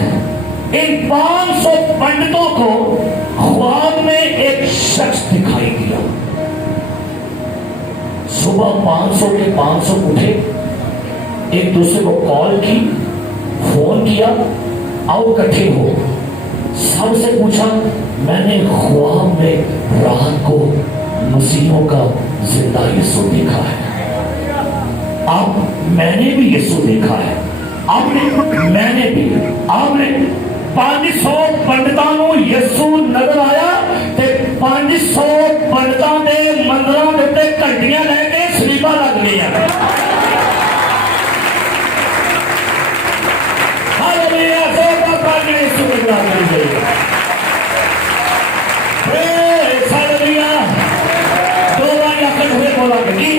इन 500 पंडितों को ख्वाब में एक शख्स दिखाई दिया। सुबह 500 के 500 उठे, एक दूसरे को कॉल की, फोन किया, आओ इकट्ठे हो। सबसे पूछा, मैंने ख्वाब में रात को मसीहों का जिंदा यीशु देखा है। अब मैंने भी यीशु देखा है, मैंने भी, आपने 500 पंडितां नूं यीशु नजर आया ते 500 पंडितां दे मंदिरां दे उत्ते घंटियां लैके सलीबां लग गईयां। हालेलुया। जोरदार ताली यीशु की बराबरी करी गई। Praise hallelujah. दो बार इकट्ठे हुए बोला कि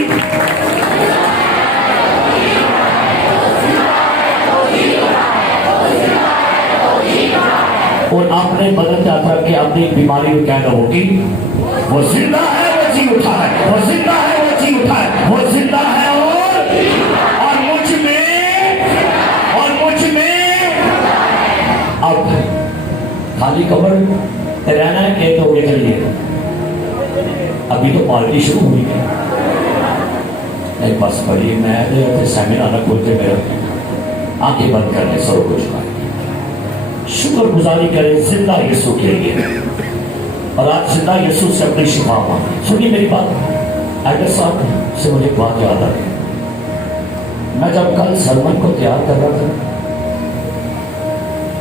और आपने बदल यात्रा की अपनी बीमारी को कहना होगी, वो जिंदा है, वो जी उठा है, वो जिंदा है, वो जी उठा है, वो जिंदा है और मुझ में अब खाली कब्र रहना है कहते हो के लिए। अभी तो पार्टी शुरू हुई है, नहीं बस पढ़िए, मैं सेमिनार न खोलते मेरा आंखें बंद कर ले, सब कुछ पाए शुक्र गुजारी करें जिंदा यीशु के लिए। और आज जिंदा यीशु से अपनी शिफा मांगे। सुनिए मेरी बात, एडर साहब से मुझे एक बात याद आ गई। मैं जब कल सरमन को तैयार कर रहा था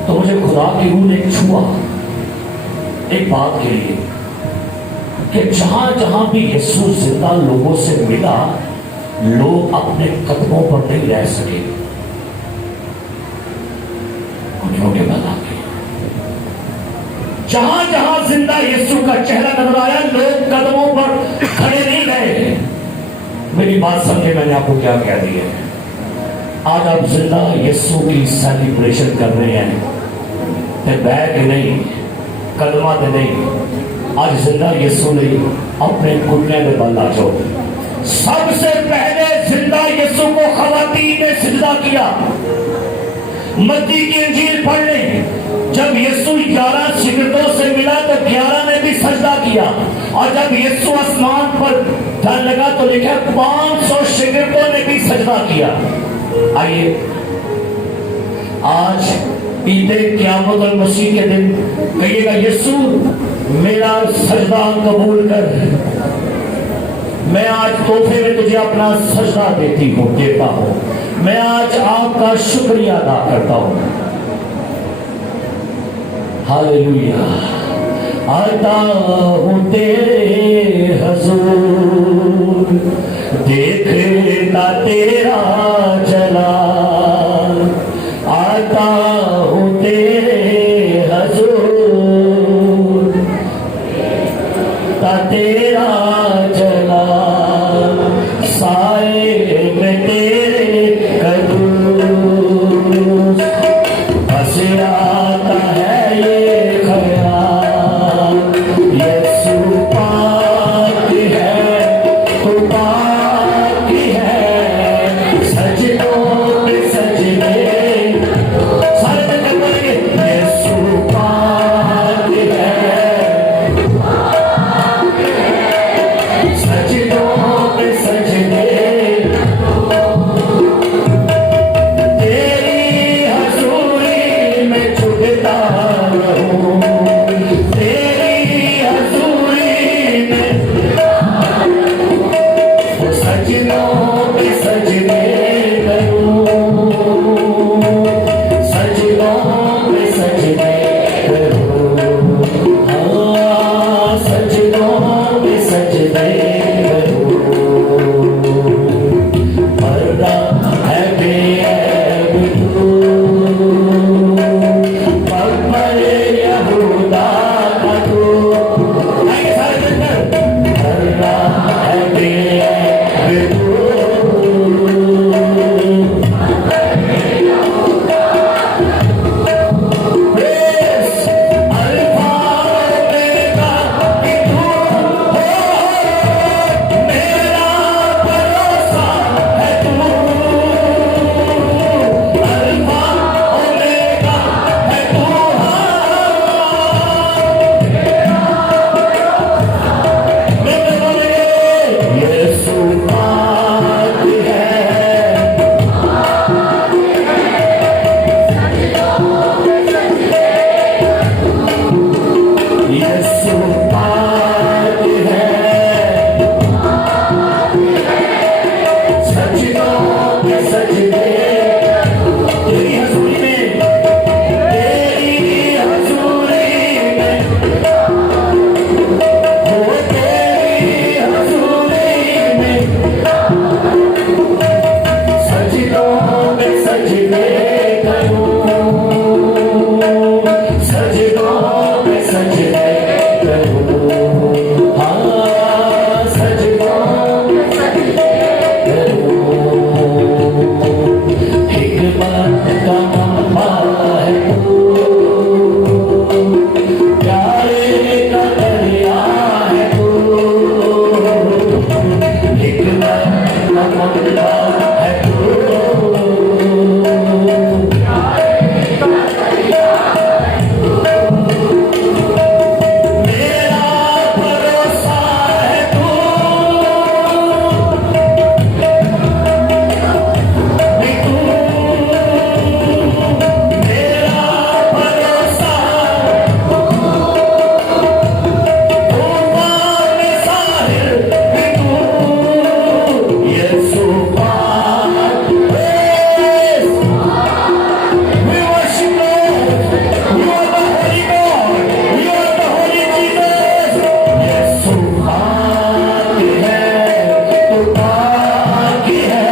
तो मुझे खुदा की रूह ने छुआ एक बात के लिए कि जहां जहां भी यीशु जिंदा लोगों से मिला, लोग अपने कदमों पर नहीं रह सके, उन्होंने के बना के जहां जहां जिंदा यीशु का चेहरा नजर आया, लोग कदमों पर खड़े नहीं गए। मेरी बात समझे मैंने आपको क्या कह दिया है। आज आप जिंदा यीशु की सेलिब्रेशन कर रहे हैं, बैग नहीं, कदमा दे नहीं, आज जिंदा यीशु ने अपने घुटने में बल आ जाओ। सबसे पहले जिंदा यीशु को खवातीन ने सिजदा किया। मत्ती की इंजील पढ़ लें, जब यीशु 11 शिगिर्दों से मिला तो 11 ने भी सजदा किया, और जब यीशु आसमान पर जाने लगा तो लिखा 500 शिगिर्दों ने भी सजदा किया। आइए आज ईदे क़यामत और मसीह के दिन कहिएगा, यीशु मेरा सजदा कबूल कर, मैं आज तोहफे में तुझे अपना सजदा देता हूं, मैं आज आपका शुक्रिया अदा करता हूं। हालेलुया। आता हूं तेरे हुजूर, देखता तेरा जलाल, आता हूं तेरे हुजूर, देखता तेरा जलाल, साए में तेरे कदूस, बस आता है ये ख्याल, यीशु पाक है, तू पाक है, सजदों यसु पाक है, सजदों में सजदे तेरी हजूरी में, तेरी हजूरी में, हो तेरी हजूरी में, सजदों में सजदे करूं, सजदों में सजदे करूं, हाँ सजदों में सजदे करूं। हिकमत का मंबा है तू, प्यारे का दरिया है तू, हिकमत का मंबा है तू, मेरा भरोसा है तू, मेरा भरोसा तूफान साहिल भी तू, यसु पाक। We worship Lord. You are the Holy God. You are the Holy Jesus. Yesu पाक है, तू पाक है।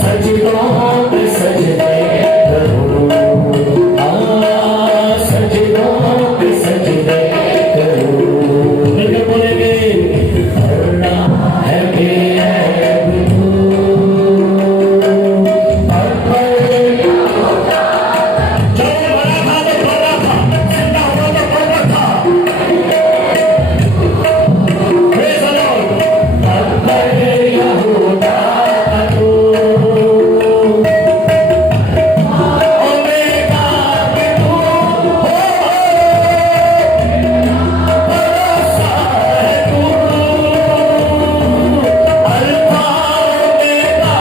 सजदों पे सजदे करूं, सजदों पे सजदे करूं। मिलके बोलेंगे भरना है बेअब तू, जो भरा था तो भरा था, जिंदा हुआ तो भरा था। Praise the Lord. अकबर यहूदा का तू, ओमेगा भी तू, भरोसा है तू, अल्फा ओमेगा,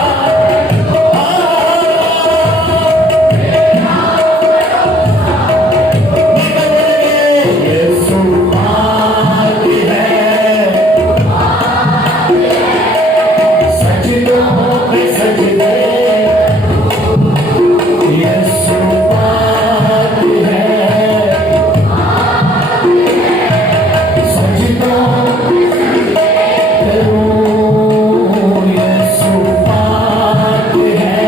यसु पाक है, सजदों पे सजदे, यसु पाक है, सजदों पे करूं, यसु पाक है,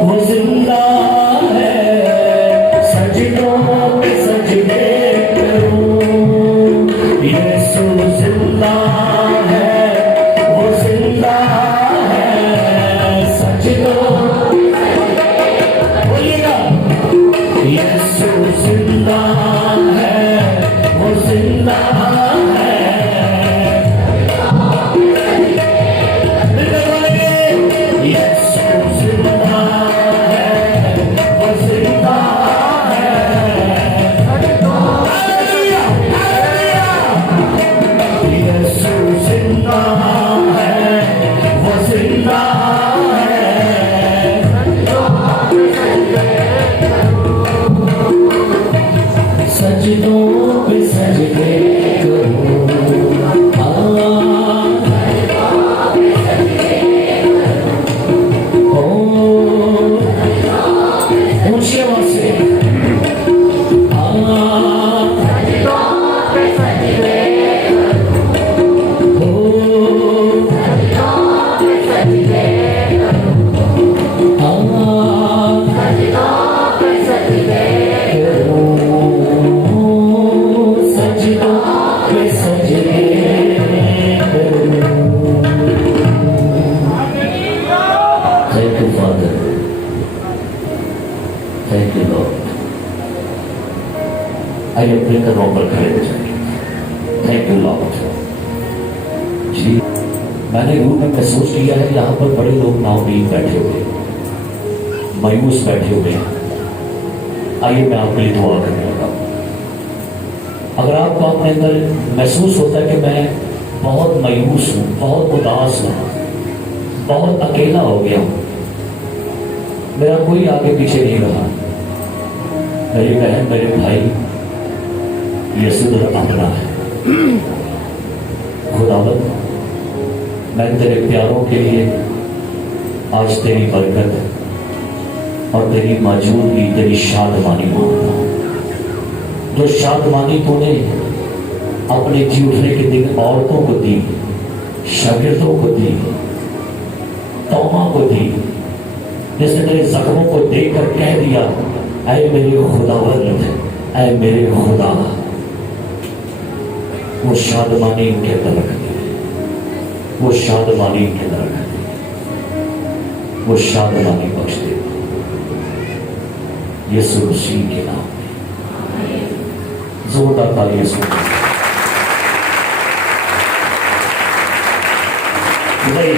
वो जिंदा है, सजदों पे सजदे करूं, यसु जिंदा है, वो जिंदा है, सजदों बोलिएगा, यसु जिंदा है, वो जिंदा है। मिलकर बोलेंगे, यसु जिंदा है, वो जिंदा है। Hallelujah, hallelujah. यसु जिंदा है, वो जिंदा है। सजदों पे सजदे करूं, ऊंची आवाज से Thank you, Father. Thank you, Lord. आइए अपने कदमों पर खड़े हो जाइए। Thank you Lord. जी, मैंने रूम में महसूस किया है यहाँ पर बड़े लोग नाउमीद बैठे हुए, मायूस बैठे हुए हैं। आइए मैं आपके लिए दुआ करने लगा। اگر آپ کو اپنے اندر محسوس ہوتا ہے کہ میں بہت مایوس ہوں، بہت اداس ہوں، بہت اکیلا ہو گیا ہوں، میرا کوئی آگے پیچھے نہیں رہا، میری بہن میرے بھائی یسوع اپنا ہے، خداوند میں تیرے پیاروں کے لیے آج تیری برکت اور تیری موجودگی، تیری شادمانی مانگتا ہوں، جو شادمانی تو نے اپنے جی اٹھنے کے دن عورتوں کو دی، شاگردوں کو دی، توما کو دی، جس نے تیرے زخموں کو دیکھ کر کہہ دیا اے میرے خداوند، اے میرے خدا، وہ شادمانی ان کے اندر رکھ دی، وہ شادمانی ان کے اندر رکھ دی، وہ شادمانی بخش دے یسوع مسیح کے نام میں، زوردار تالی یسوع خدائی